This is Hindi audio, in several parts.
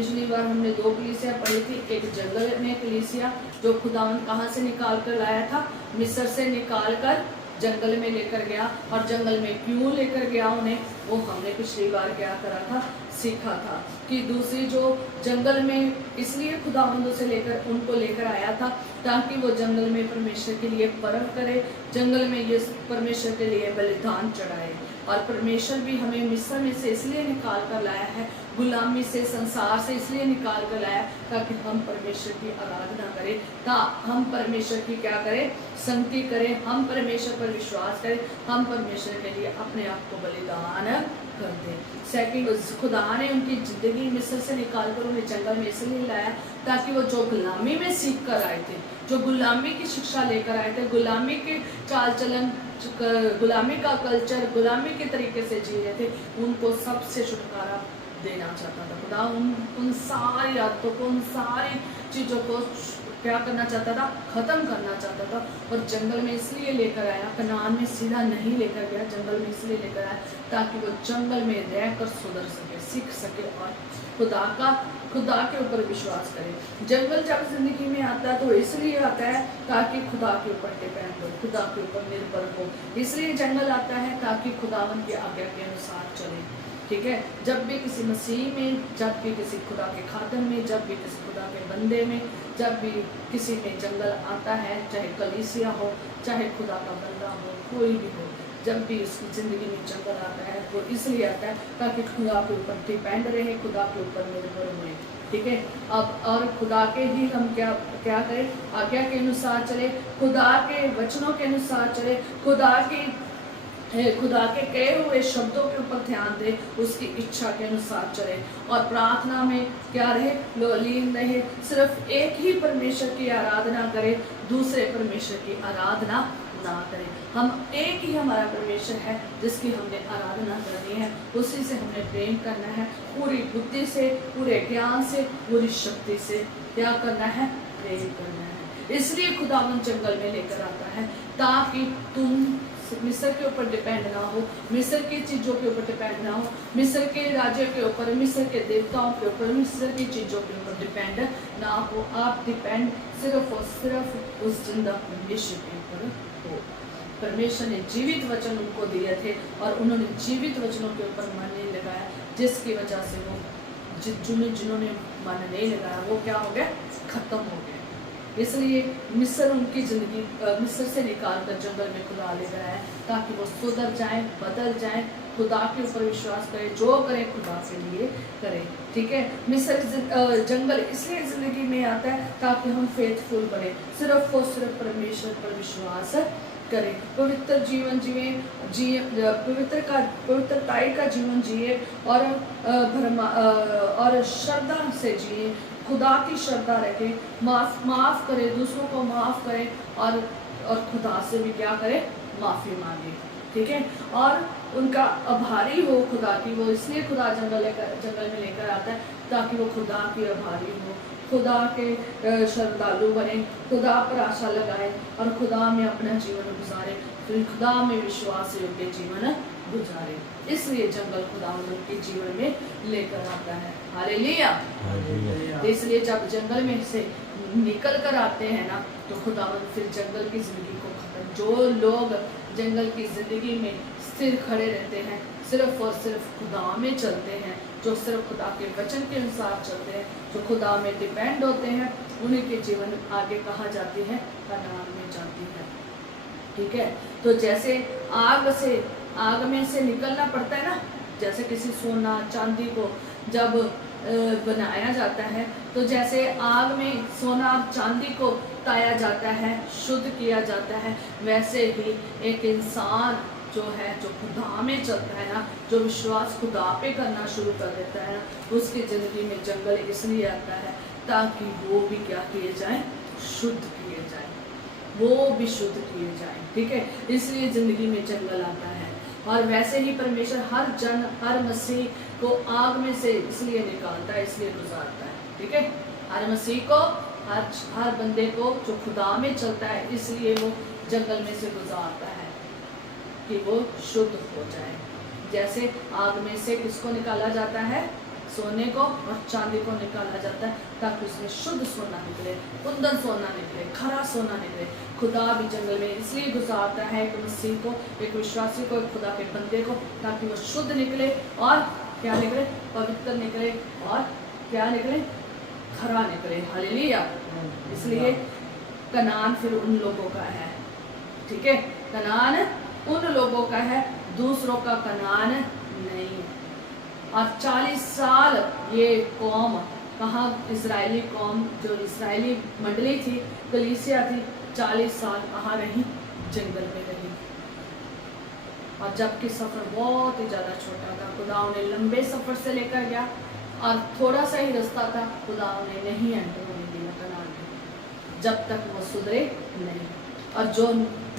पिछली बार हमने 2 कलीसिया पढ़ी थी। एक जंगल में कलीसिया जो खुदावंद कहाँ से निकाल कर लाया था, मिस्र से निकाल कर जंगल में लेकर गया, और जंगल में क्यों लेकर गया उन्हें, वो हमने पिछली बार क्या करा था, सीखा था। कि दूसरी जो जंगल में इसलिए खुदावंद से लेकर उनको लेकर आया था ताकि वो जंगल में परमेश्वर के लिए पर्व करे, जंगल में ये परमेश्वर के लिए बलिदान चढ़ाए। और परमेश्वर भी हमें मिस्र में से इसलिए निकाल कर लाया है, गुलामी से, संसार से इसलिए निकाल कर लाया ताकि हम परमेश्वर की आराधना करें, हम परमेश्वर की क्या करें, संगति करें, हम परमेश्वर पर विश्वास करें, हम परमेश्वर के लिए अपने आप को बलिदान कर दें। सेकंड, खुदा ने उनकी जिंदगी मिस्र से निकाल कर उन्हें जंगल में इसलिए लाया ताकि वो जो गुलामी में सीख कर आए थे, जो गुलामी की शिक्षा लेकर आए थे, गुलामी के चाल चलन, गुलामी का कल्चर, गुलामी के तरीके से जी रहे थे, उनको सबसे छुटकारा देना चाहता था खुदा। उन सारी आदतों को, उन सारी चीज़ों को क्या करना चाहता था, ख़त्म करना चाहता था। और जंगल में इसलिए लेकर आया, कनान में सीधा नहीं लेकर गया, जंगल में इसलिए लेकर आया ताकि वो जंगल में रहकर सुधर सके, सीख सके और खुदा के ऊपर विश्वास करे। जंगल जब जिंदगी में आता है तो इसलिए आता है ताकि खुदा के ऊपर डिपेंड हो, खुदा के ऊपर निर्भर हो। इसलिए जंगल आता है ताकि खुदावन की आज्ञा के अनुसार चले। ठीक है, जब भी किसी मसीह में, जब भी किसी खुदा के खादम में, जब भी किसी खुदा के बंदे में, जब भी किसी में जंगल आता है, चाहे कलीसिया हो, चाहे खुदा का बंदा हो, कोई भी हो, जब भी उसकी ज़िंदगी में जंगल आता है वो इसलिए आता है ताकि खुदा के ऊपर डिपेंड रहे, खुदा के ऊपर निर्भर हुए। ठीक है, अब और खुदा के ही हम क्या करें, आज्ञा के अनुसार चले, खुदा के वचनों के अनुसार चले, खुदा के कहे हुए शब्दों के ऊपर ध्यान दे, उसकी इच्छा के अनुसार चले और प्रार्थना में क्या रहे, लीन रहे, सिर्फ एक ही परमेश्वर की आराधना करे, दूसरे परमेश्वर की आराधना ना करें। हम एक ही हमारा परमेश्वर है जिसकी हमने आराधना करनी है, उसी से हमने प्रेम करना है, पूरी बुद्धि से, पूरे ज्ञान से, पूरी शक्ति से क्या करना है, प्रेम करना है। इसलिए खुदावन जंगल में लेकर आता है ताकि तुम मिस्र के ऊपर डिपेंड ना हो, मिस्र की चीज़ों के ऊपर डिपेंड ना हो, मिस्र के राज्य के ऊपर, मिस्र के देवताओं के ऊपर, मिस्र की चीज़ों के ऊपर डिपेंड ना हो। आप डिपेंड सिर्फ और सिर्फ उस जिंदा परमेश्वर के ऊपर हो। परमेश्वर ने जीवित वचन उनको दिए थे और उन्होंने जीवित वचनों के ऊपर मन नहीं लगाया, जिसकी वजह से वो जिन्होंने मन नहीं लगाया वो क्या हो गया, खत्म हो गया। इसलिए मिस्र उनकी ज़िंदगी मिस्र से निकाल कर जंगल में खुदा ले गया है ताकि वो सुधर जाए, बदल जाए, खुदा के ऊपर विश्वास करें, जो करें खुदा के लिए करें। ठीक है, मिस्र जंगल इसलिए ज़िंदगी में आता है ताकि हम फेथफुल बने, सिर्फ और सिर्फ परमेश्वर पर विश्वास करें, पवित्र जीवन जिए, पवित्रताई का जीवन जिए और श्रद्धा से जिए, खुदा की श्रद्धा रखें, माफ़ करें, दूसरों को माफ़ करें और खुदा से भी क्या करें, माफ़ी मांगे। ठीक है, और उनका आभारी हो खुदा की। वो इसलिए खुदा जंगल में लेकर आता है ताकि वो खुदा की आभारी हो, खुदा के श्रद्धालु बने, खुदा पर आशा लगाए और खुदा में अपना जीवन गुजारे, फिर खुदा में विश्वास योग्य जीवन गुजारे। इसलिए जंगल खुदा के जीवन में लेकर आता है। हालेलुया। इसलिए जब जंगल में से निकल कर आते हैं ना तो खुदावंद फिर जंगल की जिंदगी को खत्म, जो लोग जंगल की जिंदगी में स्थिर खड़े रहते हैं, सिर्फ और सिर्फ खुदा में चलते हैं, जो सिर्फ खुदा के वचन के अनुसार चलते हैं, जो खुदा में डिपेंड होते हैं, उन्हीं के जीवन आगे कहा जाती है, कनान में जाती है। ठीक है, तो जैसे आग में से निकलना पड़ता है ना, जैसे किसी सोना चांदी को जब बनाया जाता है तो जैसे आग में सोना चांदी को ताया जाता है, शुद्ध किया जाता है, वैसे ही एक इंसान जो है, जो खुदा में चलता है ना, जो विश्वास खुदा पे करना शुरू कर देता है ना, उसकी ज़िंदगी में जंगल इसलिए आता है ताकि वो भी क्या किए जाए, शुद्ध किए जाए, वो भी शुद्ध किए जाए। ठीक है, इसलिए ज़िंदगी में जंगल आता है। और वैसे ही परमेश्वर हर मसीह को आग में से इसलिए निकालता है, इसलिए गुजारता है। ठीक है, हर मसीह को, हर बंदे को जो खुदा में चलता है, इसलिए वो जंगल में से गुजारता है कि वो शुद्ध हो जाए। जैसे आग में से किसको निकाला जाता है, सोने को और चांदी को निकाला जाता है ताकि उसमें शुद्ध सोना निकले, कुंदन सोना निकले, खरा सोना निकले। खुदा भी जंगल में इसलिए गुजारता है एक मसीह को, एक विश्वासी को, एक खुदा के बंदे को, ताकि वो शुद्ध निकले और क्या निकले, पवित्र निकले और क्या निकले, खरा निकले। हालेलुया। इसलिए कनान फिर उन लोगों का है, ठीक है, कनान उन लोगों का है, दूसरों का कनान नहीं है। और 40 साल ये कौम कहाँ, इजरायली कौम जो इजरायली मंडली थी, कलीसिया थी, 40 साल कहाँ रही, जंगल में रही। और जबकि सफ़र बहुत ही ज़्यादा छोटा था, खुदा उन्हें लंबे सफ़र से लेकर गया और थोड़ा सा ही रास्ता था, खुदा उन्हें नहीं एंटर होने दिया कनान में जब तक वो सुधरे नहीं। और जो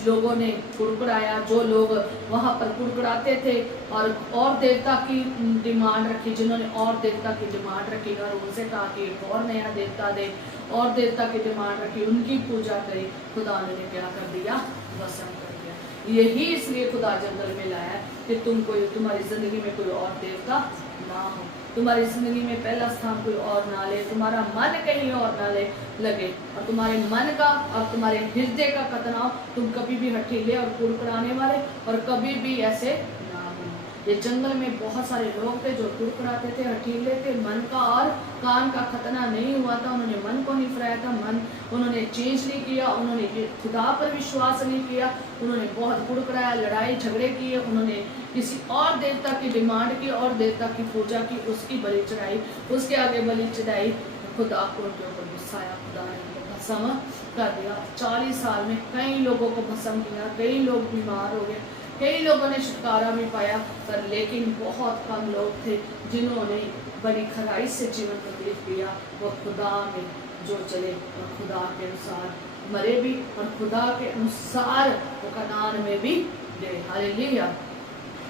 लोगों ने कुड़कुड़ाया, जो लोग वहाँ पर कुड़कुड़ाते थे और देवता की डिमांड रखी, जिन्होंने और देवता की डिमांड रखी और उनसे कहा कि एक और नया देवता दे, और देवता की डिमांड रखी, उनकी पूजा करी, खुदा ने क्या कर दिया, भस्म कर दिया। यही इसलिए खुदा जंगल में लाया कि तुम्हारी जिंदगी में कोई और देवता ना हो, तुम्हारी जिंदगी में पहला स्थान कोई और ना ले, तुम्हारा मन कहीं और ना लगे, और तुम्हारे मन का और तुम्हारे हृदय का कतनाव, तुम कभी भी हठीले और कुड़कुड़ाने वाले और कभी भी ऐसे ना हो। ये जंगल में बहुत सारे लोग थे जो कुड़कुड़ाते थे, हठीले थे, मन का और कान का खतना नहीं हुआ था, उन्होंने मन को नहीं फिराया था, मन उन्होंने चेंज नहीं किया, उन्होंने खुदा पर विश्वास नहीं किया, उन्होंने बहुत कुड़कुड़ाया, लड़ाई झगड़े किए, उन्होंने किसी और देवता की डिमांड की और देवता की पूजा की, उसकी बलि चढ़ाई, उसके आगे बलि चढ़ाई, खुदा को उनके ऊपर गुस्सा आया, खुदा ने उनको भस्म कर दिया। 40 साल में कई लोगों को भस्म किया, कई लोग बीमार हो गए, कई लोगों ने छुटकारा भी पाया, पर लेकिन बहुत कम लोग थे जिन्होंने बड़ी खराई से जीवन व्यतीत किया। वो खुदा में जो चले और खुदा के अनुसार मरे भी और खुदा के अनुसार वो कनान में भी गए। हालेलुया।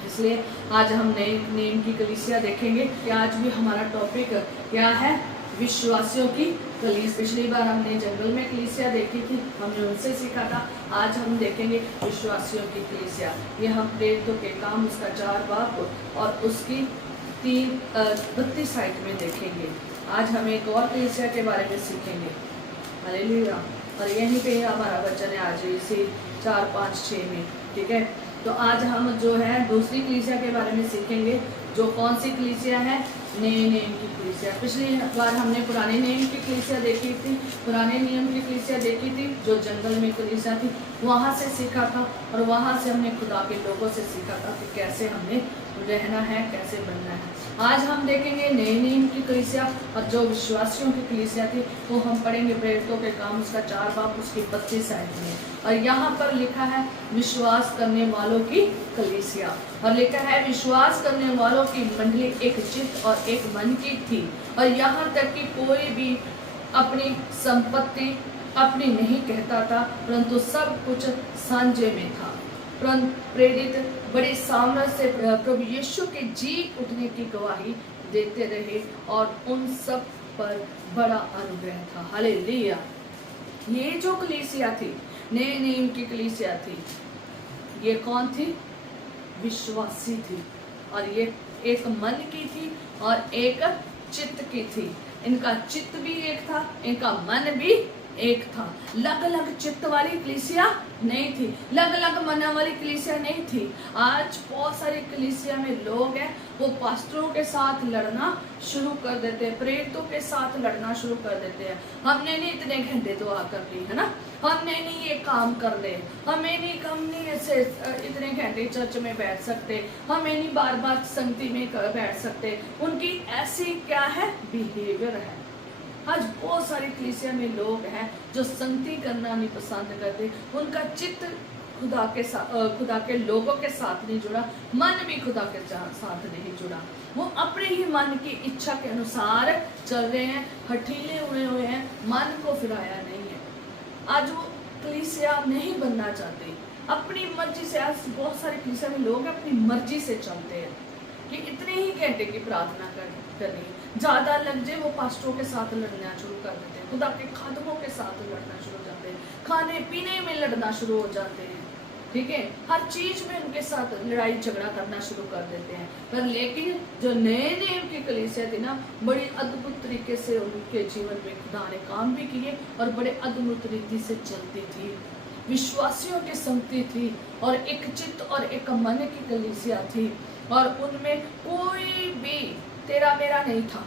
इसलिए आज हम नए नेम की कलीसिया देखेंगे कि आज भी हमारा टॉपिक क्या है, विश्वासियों की कलीसिया। पिछली बार हमने जंगल में कलीसिया देखी थी, हमने उनसे सीखा था। आज हम देखेंगे विश्वासियों की कलीसिया। ये हम प्रेरितों के काम उसका 4 बाब और उसकी 32 साइड में देखेंगे। आज हम एक और कलीसिया के बारे में सीखेंगे। हालेलुया। और यहीं पे हमारा वचन है आज इसी 4, 5, 6 में, ठीक है। तो आज हम जो है दूसरी कलीसिया के बारे में सीखेंगे, जो कौन सी कलीसिया है, नए नियम की कलीसिया। पिछली बार हमने पुराने नियम की कलीसिया देखी थी, पुराने नियम की कलीसिया देखी थी जो जंगल में कलीसिया थी, वहाँ से सीखा था और वहाँ से हमने खुदा के लोगों से सीखा था कि कैसे हमें रहना है, कैसे बनना है। आज हम देखेंगे नए नियम की कलीसिया और जो विश्वासियों की कलीसिया थी वो हम पढ़ेंगे प्रेरितों के काम उसका 4 बाब उसकी 32 आयत में। और यहाँ पर लिखा है विश्वास करने वालों की कलीसिया, और लिखा है विश्वास करने वालों की मंडली एक चित्त और एक मन की थी, और यहाँ तक कि कोई भी अपनी संपत्ति अपनी नहीं कहता था, परंतु सब कुछ सांझे में था। प्रेरित बड़े सामर्थ्य से प्रभु यीशु के जी उठने की गवाही देते रहे और उन सब पर बड़ा अनुग्रह था। हालेलुया। ये जो कलीसिया थी, नए नियम की कलीसिया थी, ये कौन थी, विश्वासी थी, और ये एक मन की थी और एक चित्त की थी। इनका चित्त भी एक था, इनका मन भी एक था। अलग अलग चित्त वाली कलीसिया नहीं थी, अलग अलग मन वाली कलीसिया नहीं थी। आज बहुत सारी कलीसिया में लोग हैं वो पास्टरों के साथ लड़ना शुरू कर देते हैं, प्रेरितों के साथ लड़ना शुरू कर देते हैं। हमने नहीं इतने घंटे दुआ कर ली है ना, हमने नहीं ये काम कर ले, हम नहीं ऐसे इतने घंटे चर्च में बैठ सकते, हमें नहीं बार बार संगति में बैठ सकते। उनकी ऐसी क्या है, बिहेवियर है। आज बहुत सारी कलीसिया में लोग हैं जो संगति करना नहीं पसंद करते, उनका चित्त खुदा के लोगों के साथ नहीं जुड़ा, मन भी खुदा के साथ नहीं जुड़ा। वो अपने ही मन की इच्छा के अनुसार चल रहे हैं, हठीले हुए हैं, मन को फिराया नहीं है। आज वो कलीसिया नहीं बनना चाहते, अपनी मर्जी से। आज बहुत सारी कलीसिया में लोग अपनी मर्जी से चलते हैं कि इतने ही घंटे की प्रार्थना करनी, ज़्यादा लग जाए वो पास्टरों के साथ लड़ना शुरू कर देते हैं, खुदा के खादमों के साथ लड़ना शुरू हो जाते हैं, खाने पीने में लड़ना शुरू हो जाते हैं। ठीक है, हर चीज में उनके साथ लड़ाई झगड़ा करना शुरू कर देते हैं। पर लेकिन जो नए नियम की कलीसिया थी ना, बड़ी अद्भुत तरीके से उनके जीवन में खुदा ने काम भी किए और बड़े अद्भुत रीति से चलती थी, विश्वासियों की संगति थी और एक चित्त और एक मन की कलीसिया थी। और उनमें कोई भी तेरा मेरा नहीं था,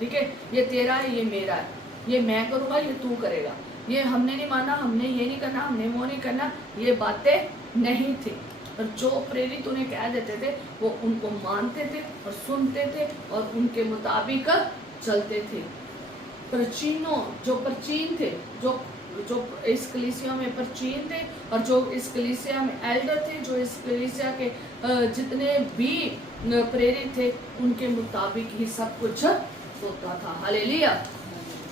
ठीक है, ये तेरा है, ये मेरा है, ये मैं करूँगा, ये तू करेगा, ये हमने नहीं माना, हमने ये नहीं करना, हमने वो नहीं करना, ये बातें नहीं थी। और जो प्रेरित उन्हें कह देते थे वो उनको मानते थे और सुनते थे और उनके मुताबिक चलते थे। प्राचीनों जो प्राचीन थे, जो इस कलीसिया में प्राचीन थे और जो इस कलीसिया में एल्डर थे, जो इस कलीसिया के जितने भी प्रेरित थे, उनके मुताबिक ही सब कुछ होता था। हालेलुया।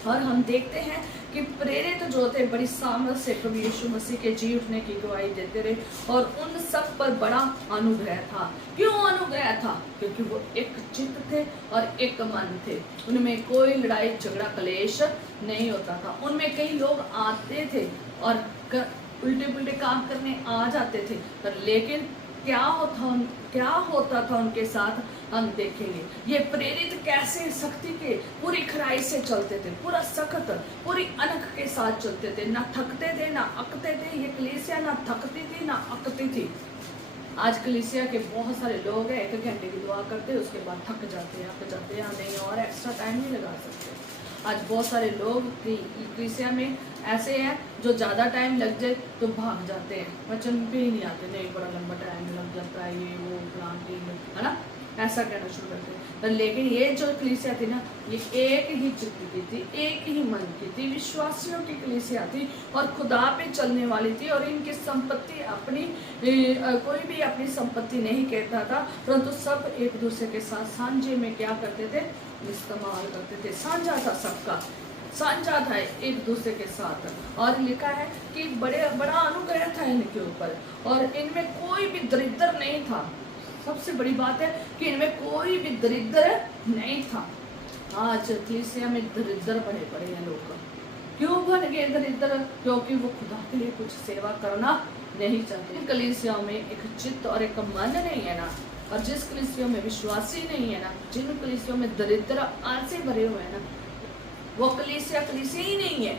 और हम देखते हैं कि प्रेरित जो थे बड़ी सामर्थ से प्रभु यीशु मसीह के जी उठने की गवाही देते रहे और उन सब पर बड़ा अनुग्रह था। क्यों अनुग्रह था? क्योंकि वो एक चित्त थे और एक मन थे। उनमें कोई लड़ाई झगड़ा क्लेश नहीं होता था। उनमें कई लोग आते थे और उल्टे पुल्टे काम करने आ जाते थे, पर लेकिन क्या होता था उनके साथ, हम देखेंगे। ये प्रेरित कैसे शक्ति के पूरी खराई से चलते थे, पूरा सख्त पूरी अनख के साथ चलते थे, ना थकते थे ना अकते थे। ये कलीसिया ना थकती थी ना अकती थी। आज कलीसिया के बहुत सारे लोग हैं, 1 घंटे की दुआ करते हैं, उसके बाद थक जाते हैं, अक जाते हैं, नहीं और एक्स्ट्रा टाइम नहीं लगा सकते। आज बहुत सारे लोग कलीसिया में ऐसे हैं जो ज़्यादा टाइम लग जाए तो भाग जाते हैं, वचन पे ही नहीं आते, नहीं बड़ा लंबा टाइम लग जाता है, ये वो प्लांटी है ना, ऐसा कहना शुरू करते हैं। पर लेकिन ये जो कलीसिया थी ना, ये एक ही चित्त की थी, एक ही मन की थी, विश्वासियों की कलीसिया थी और खुदा पे चलने वाली थी। और इनकी संपत्ति अपनी कोई भी अपनी संपत्ति नहीं कहता था, परंतु सब एक दूसरे के साथ सांझे में क्या करते थे, इस्तेमाल करते थे। साझा था, सबका साझा था एक दूसरे के साथ। और लिखा है कि बड़ा अनुग्रह था इनके ऊपर और इनमें कोई भी दरिद्र नहीं था। सबसे बड़ी बात है कि इनमें कोई भी दरिद्र नहीं था। आज कलीसिया में दरिद्र बने पड़े हैं लोग। क्यों बन गए दरिद्र? क्योंकि वो खुदा के लिए कुछ सेवा करना नहीं चाहते। कलीसियाओं में एक चित्त और एक मन नहीं है ना, और जिस कलीसियों में विश्वासी नहीं है ना, जिन कलीसियों में दरिद्र आलसी भरे हुए हैं ना, वो कलीसिया ही नहीं है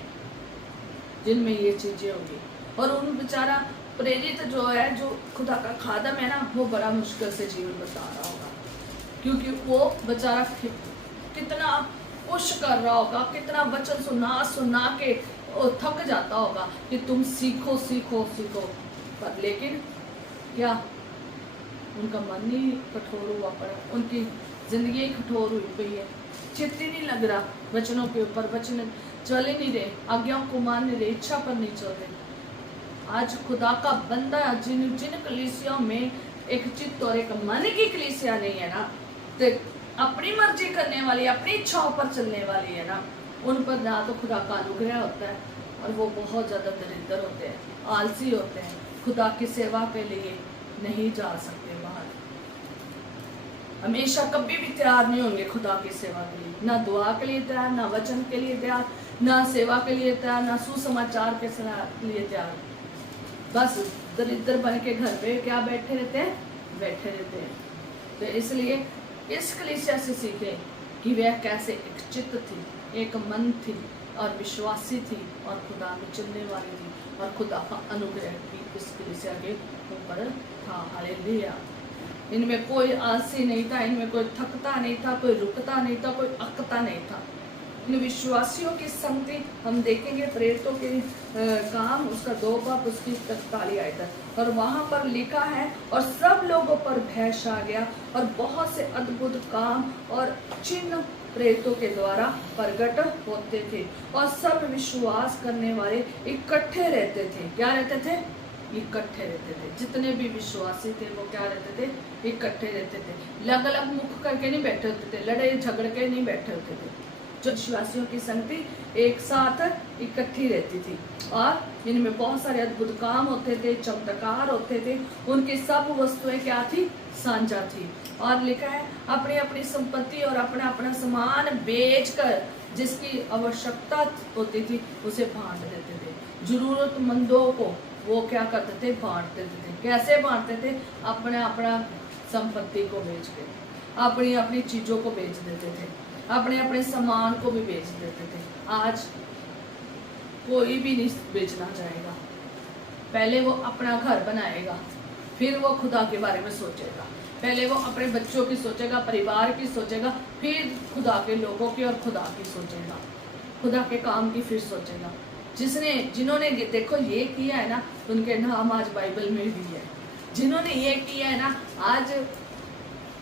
जिनमें ये चीजें होंगी। और उन बेचारा प्रेरित जो है, जो खुदा का खादम है ना, वो बड़ा मुश्किल से जीवन बता रहा होगा, क्योंकि वो बेचारा कितना पुश कर रहा होगा, कितना वचन सुना के थक जाता होगा कि तुम सीखो सीखो सीखो। पर लेकिन क्या उनका मन ही कठोर हुआ पड़ा, उनकी जिंदगी ही कठोर हुई पई है, चित्त ही नहीं लग रहा वचनों के ऊपर, वचन चल ही नहीं रहे, आज्ञाओं को मान नहीं रहे, इच्छा पर नहीं चल रहे। आज खुदा का बंदा जिन कलीसियाओं में एक चित्त और एक मन की कलीसिया नहीं है ना, तो अपनी मर्जी करने वाली, अपनी इच्छाओं पर चलने वाली है ना, उन पर ना तो खुदा का अनुग्रह होता है और वो बहुत ज़्यादा दरिद्र होते हैं, आलसी होते हैं, खुदा की सेवा के लिए नहीं जा सकते बाहर, हमेशा कभी भी तैयार नहीं होंगे खुदा की सेवा के लिए, ना दुआ के लिए तैयार, ना वचन के लिए तैयार, ना सेवा के लिए तैयार, ना सुसमाचार के लिए तैयार। बस दरिद्र बन के घर पे क्या बैठे रहते हैं। तो इसलिए इस कलीसिया से सीखे कि वह कैसे एक चित्त थी, एक मन थी और विश्वासी थी और खुदा में चलने वाली थी, और खुदा का अनुग्रह भी इस कलीसिया के ऊपर था। हालेलुया। इनमें कोई आलसी नहीं था, इनमें कोई थकता नहीं था, कोई रुकता नहीं था, कोई अकता नहीं था। इन विश्वासियों की संगति हम देखेंगे प्रेरितों के काम, उसका 2 बाब उसकी 43 आयत है, और वहाँ पर लिखा है, और सब लोगों पर भय छा गया और बहुत से अद्भुत काम और चिन्ह प्रेरितों के द्वारा प्रकट होते थे, और सब विश्वास करने वाले इकट्ठे रहते थे। क्या रहते थे? इकट्ठे रहते थे। जितने भी विश्वासी थे वो क्या रहते थे? इकट्ठे रहते थे। अलग अलग मुख करके नहीं बैठे होते थे, लड़े झगड़ के नहीं बैठे होते थे। जो विश्वासियों की संगति एक साथ इकट्ठी रहती थी, और इनमें बहुत सारे अद्भुत काम होते थे, चमत्कार होते थे। उनकी सब वस्तुएं क्या थी? साझा थी। और लिखा है अपनी अपनी संपत्ति और अपना अपना सामान बेचकर जिसकी आवश्यकता होती थी उसे बांट देते थे। जरूरतमंदों को वो क्या करते थे, बांट देते थे। कैसे बांटते थे? अपना अपना संपत्ति को बेच के, अपनी अपनी चीजों को बेच देते थे, अपने अपने सामान को भी बेच देते थे। आज कोई भी नहीं बेचना चाहेगा। पहले वो अपना घर बनाएगा, फिर वो खुदा के बारे में सोचेगा। पहले वो अपने बच्चों की सोचेगा, परिवार की सोचेगा, फिर खुदा के लोगों की और खुदा की सोचेगा, खुदा के काम की फिर सोचेगा। जिन्होंने देखो ये किया है ना, उनके नाम आज बाइबल में भी है। जिन्होंने ये किया है ना, आज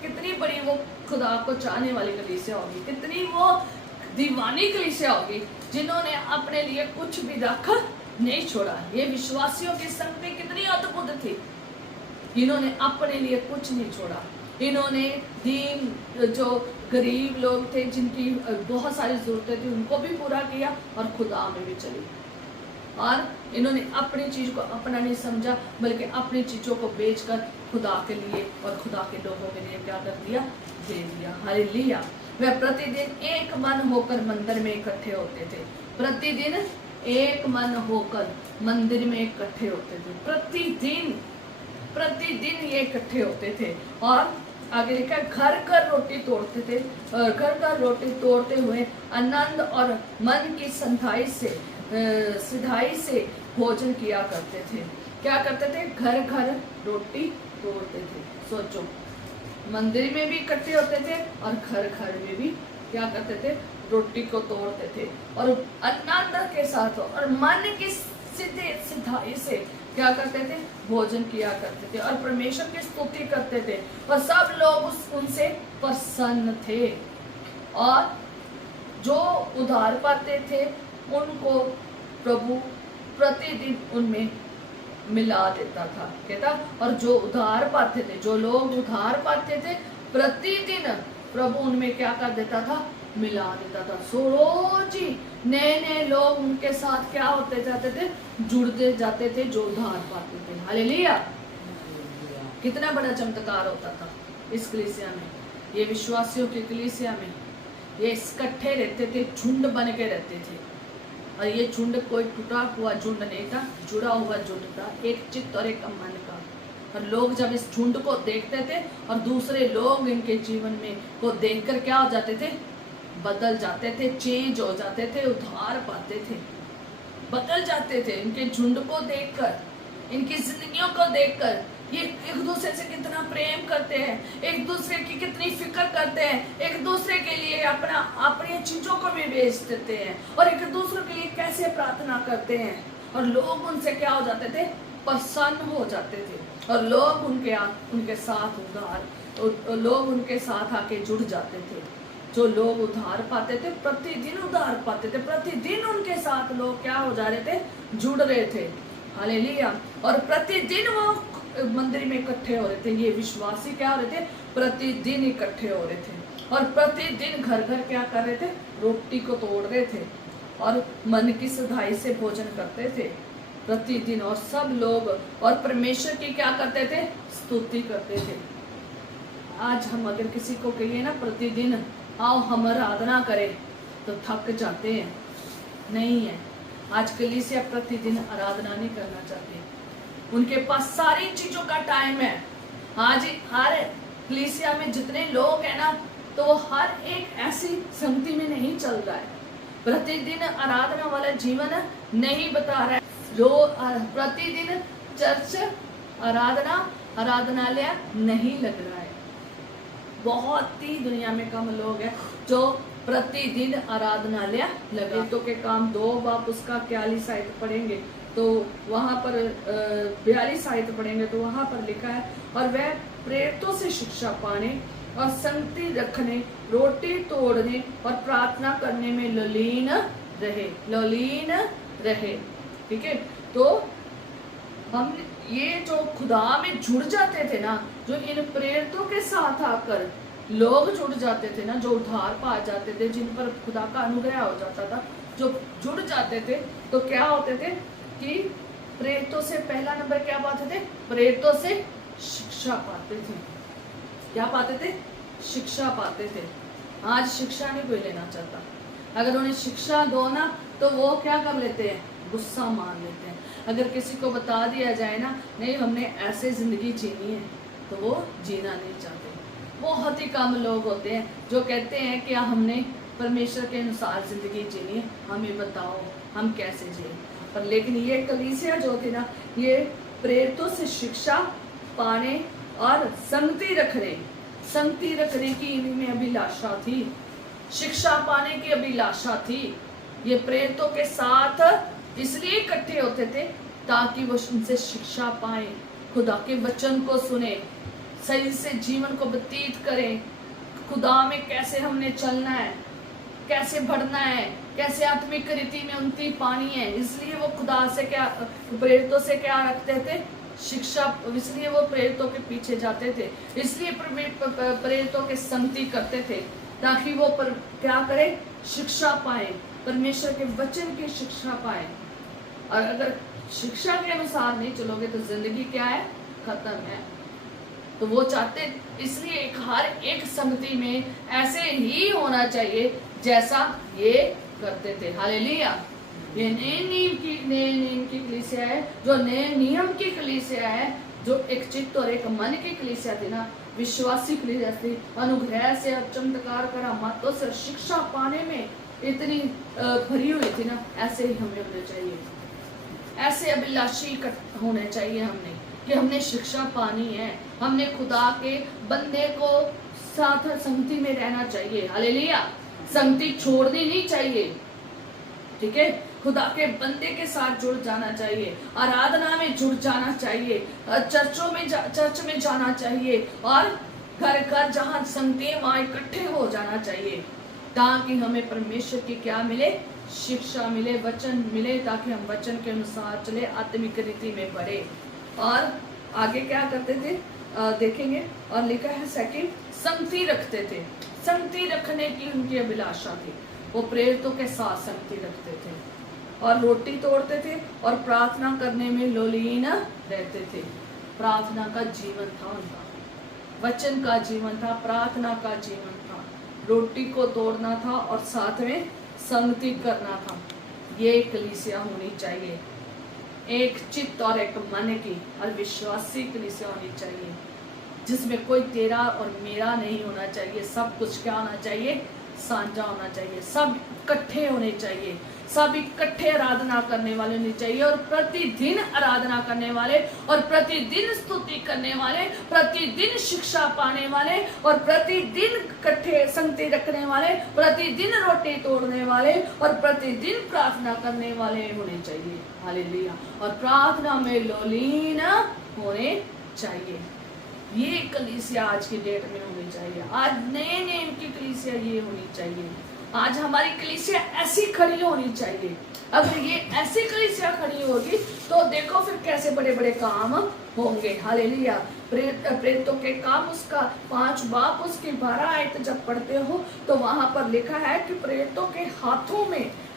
कितनी बड़ी वो खुदा को चाहने वाली कलीसिया होगी, कितनी वो दीवानी कलीसिया होगी, जिन्होंने अपने लिए कुछ भी रख नहीं छोड़ा। ये विश्वासियों की संगति कितनी अद्भुत थी। इन्होंने अपने लिए कुछ नहीं छोड़ा। इन्होंने दीन जो गरीब लोग थे, जिनकी बहुत सारी जरूरतें थी, उनको भी पूरा किया और खुदा में भी चली। और इन्होंने अपनी चीज को अपना नहीं समझा, बल्कि अपनी चीजों को बेचकर खुदा के लिए और खुदा के लोगों के लिए क्या कर दिया, दे दिया। हालेलुया। वह प्रतिदिन एक मन होकर मंदिर में इकट्ठे होते थे। प्रतिदिन एक मन होकर मंदिर में इकट्ठे होते थे। प्रतिदिन ये इकट्ठे होते थे। और आगे लिखा, घर घर रोटी तोड़ते थे, घर घर रोटी तोड़ते हुए आनंद और मन की सिधाई से भोजन किया करते थे। क्या करते थे? घर घर रोटी तोड़ते थे। सोचो, मंदिर में भी इकट्ठे होते थे और घर घर में भी क्या करते थे? रोटी को तोड़ते थे और आनंद के साथ और मन की सिधाई से क्या करते थे? भोजन किया करते थे और परमेश्वर की स्तुति करते थे और सब लोग उनसे प्रसन्न थे। और जो उधार पाते थे उनको प्रभु प्रतिदिन उनमें मिला देता था, कहता। और जो उधार पाते थे, जो लोग उधार पाते थे, प्रतिदिन प्रभु उनमें क्या कर देता था? मिला देता था। सो रोज ही नए नए लोग उनके साथ क्या होते जाते थे? जुड़ते जाते थे, जो उधार पाते थे। हालेलुया। कितना बड़ा चमत्कार होता था इस कलीसिया में, ये विश्वासियों की कलीसिया में। ये इकट्ठे रहते थे, झुंड बन के रहते थे। और ये झुंड कोई टूटा हुआ झुंड नहीं था, जुड़ा हुआ झुंड था, एक चित्त और एक मन का। और लोग जब इस झुंड को देखते थे और दूसरे लोग इनके जीवन में को देखकर क्या हो जाते थे? बदल जाते थे, चेंज हो जाते थे, उधार पाते थे, बदल जाते थे। इनके झुंड को देखकर, इनकी जिंदगियों को देखकर, ये एक दूसरे से कितना प्रेम करते हैं, एक दूसरे की कितनी फिक्र करते हैं, एक दूसरे के लिए अपनी चीजों को भी बेच देते हैं और एक दूसरे के लिए कैसे प्रार्थना करते हैं। और लोग उनसे क्या हो जाते थे? प्रसन्न हो जाते थे। और लोग उनके साथ लोग उनके साथ आके जुड़ जाते थे। जो लोग उधार पाते थे, प्रतिदिन उधार पाते थे, प्रतिदिन उनके साथ लोग क्या हो जा रहे थे? जुड़ रहे थे। हालेलुया। और प्रतिदिन वो मंदिर में इकट्ठे हो रहे थे। ये विश्वासी क्या हो रहे थे? प्रतिदिन इकट्ठे हो रहे थे और प्रतिदिन घर घर क्या कर रहे थे? रोटी को तोड़ रहे थे और मन की सिधाई से भोजन करते थे प्रतिदिन। और सब लोग और परमेश्वर की क्या करते थे? स्तुति करते थे। आज हम अगर किसी को कहिए ना प्रतिदिन आओ हम आराधना करें, तो थक जाते हैं। नहीं है, आज कलीसिया प्रतिदिन आराधना नहीं करना चाहती। उनके पास सारी चीजों का टाइम है। आज हर कलीसिया में जितने लोग हैं ना, तो वो हर एक ऐसी संगति में नहीं चल रहा है। प्रतिदिन आराधना वाला जीवन नहीं बता रहा है। जो प्रतिदिन चर्च आराधनालय नहीं लग रहा है। बहुत ही दुनिया में कम लोग हैं जो प्रतिदिन आराधनालय लगे। तो के काम 2 बाप उसका 41 आयत पढ़ेंगे तो वहां पर 42 आयत पढ़ेंगे तो वहां पर लिखा है, और वह प्रेरितों से शिक्षा पाने और संगति रखने, रोटी तोड़ने और प्रार्थना करने में ललीन रहे। ठीक है। तो हम ये जो खुदा में जुड़ जाते थे ना, जो इन प्रेरितों के साथ आकर लोग जुड़ जाते थे ना, जो उद्धार पा जाते थे, जिन पर खुदा का अनुग्रह हो जाता था, जो जुड़ जाते थे, तो क्या होते थे कि प्रेरितों से पहला नंबर क्या पाते थे? प्रेरितों से शिक्षा पाते थे। क्या पाते थे? शिक्षा पाते थे। आज शिक्षा नहीं कोई लेना चाहता। अगर उन्हें शिक्षा दो ना, तो वो क्या कर लेते हैं? गुस्सा मान लेते हैं। अगर किसी को बता दिया जाए ना, नहीं हमने ऐसे जिंदगी जीनी है, तो वो जीना नहीं चाहते। बहुत ही कम लोग होते हैं जो कहते हैं कि हमने परमेश्वर के अनुसार जिंदगी जीनी है, हमें बताओ हम कैसे जिए। पर लेकिन ये कलीसिया जो थी ना, ये प्रेरितों से शिक्षा पाने और संगति रखने की इनमें अभिलाषा थी, शिक्षा पाने की अभिलाषा थी। ये प्रेरितों के साथ इसलिए इकट्ठे होते थे ताकि वो उनसे शिक्षा पाए, खुदा के वचन को सुने, सही से जीवन को व्यतीत करें, खुदा में कैसे हमने चलना है, कैसे बढ़ना है, कैसे आत्मिक रीति में उन्नति पानी है। इसलिए वो खुदा से क्या, प्रेरितों से क्या रखते थे, शिक्षा। इसलिए वो प्रेरितों के पीछे जाते थे, इसलिए प्रेरितों के संगति करते थे ताकि वो क्या करें, शिक्षा पाए, परमेश्वर के वचन की शिक्षा पाए। और अगर शिक्षा के अनुसार नहीं चलोगे तो जिंदगी क्या है, खत्म है। तो वो चाहते, इसलिए हर एक संगति में ऐसे ही होना चाहिए जैसा ये करते थे। हालेलुया। ये नए नियम की कलीसिया है, जो नए नियम की कलीसिया है, जो एक चित्त और एक मन की कलीसिया थी ना, विश्वासी कलीसिया थी, अनुग्रह से, चमत्कार करामातों से, शिक्षा पाने में इतनी भरी हुई थी ना। ऐसे ही हमें होना चाहिए, ऐसे अभिलाषी होने चाहिए हमने, कि हमने शिक्षा पानी है, हमने खुदा के बंदे को साथ संगति में रहना चाहिए। हालेलुया। संगति छोड़नी नहीं चाहिए, ठीक है। खुदा के बंदे के साथ जुड़ जाना चाहिए, आराधना में जुड़ जाना चाहिए, चर्च में जाना चाहिए, और घर घर जहाँ संगति है वहाँ इकट्ठे हो जाना चाहिए, ताकि हमें परमेश्वर की क्या मिले, शिक्षा मिले, वचन मिले, ताकि हम वचन के अनुसार चले, आत्मिक रीति में बढ़े। और आगे क्या करते थे देखेंगे। और लिखा है सेकंड, संगति रखते थे, संगति रखने की उनकी अभिलाषा थी। वो प्रेरितों के साथ संगति रखते थे और रोटी तोड़ते थे और प्रार्थना करने में लोलीन रहते थे। प्रार्थना का जीवन था उनका, वचन का जीवन था, प्रार्थना का जीवन था, रोटी को तोड़ना था और साथ में संगति करना था। ये कलीसिया होनी चाहिए, एक चित्त और एक मन की और विश्वासी कलीसिया होनी चाहिए, जिसमें कोई तेरा और मेरा नहीं होना चाहिए। सब कुछ क्या होना चाहिए, साझा होना चाहिए, सब इकट्ठे होने चाहिए, सब इकट्ठे आराधना करने वाले होने चाहिए, और प्रतिदिन आराधना करने वाले, और प्रतिदिन स्तुति करने वाले, प्रतिदिन शिक्षा पाने वाले, और प्रतिदिन इकट्ठे संगति रखने वाले, प्रतिदिन रोटी तोड़ने वाले, और प्रतिदिन प्रार्थना करने वाले होने चाहिए। हालेलुया। और प्रार्थना में लोलीन होने चाहिए। ये कलीसिया आज की डेट में होनी चाहिए। आज नए नियम की कलीसिया ये होनी चाहिए। आज हमारी कलीसिया ऐसी खड़ी होनी चाहिए। अगर ये ऐसी कलीसिया खड़ी होगी तो देखो फिर कैसे बड़े बड़े काम होंगे। हालेलुया। प्रेरितों के काम उसका 5 बाब उसकी 12 आयत जब पढ़ते हो तो वहां पर लिखा है कि प्रेरितों के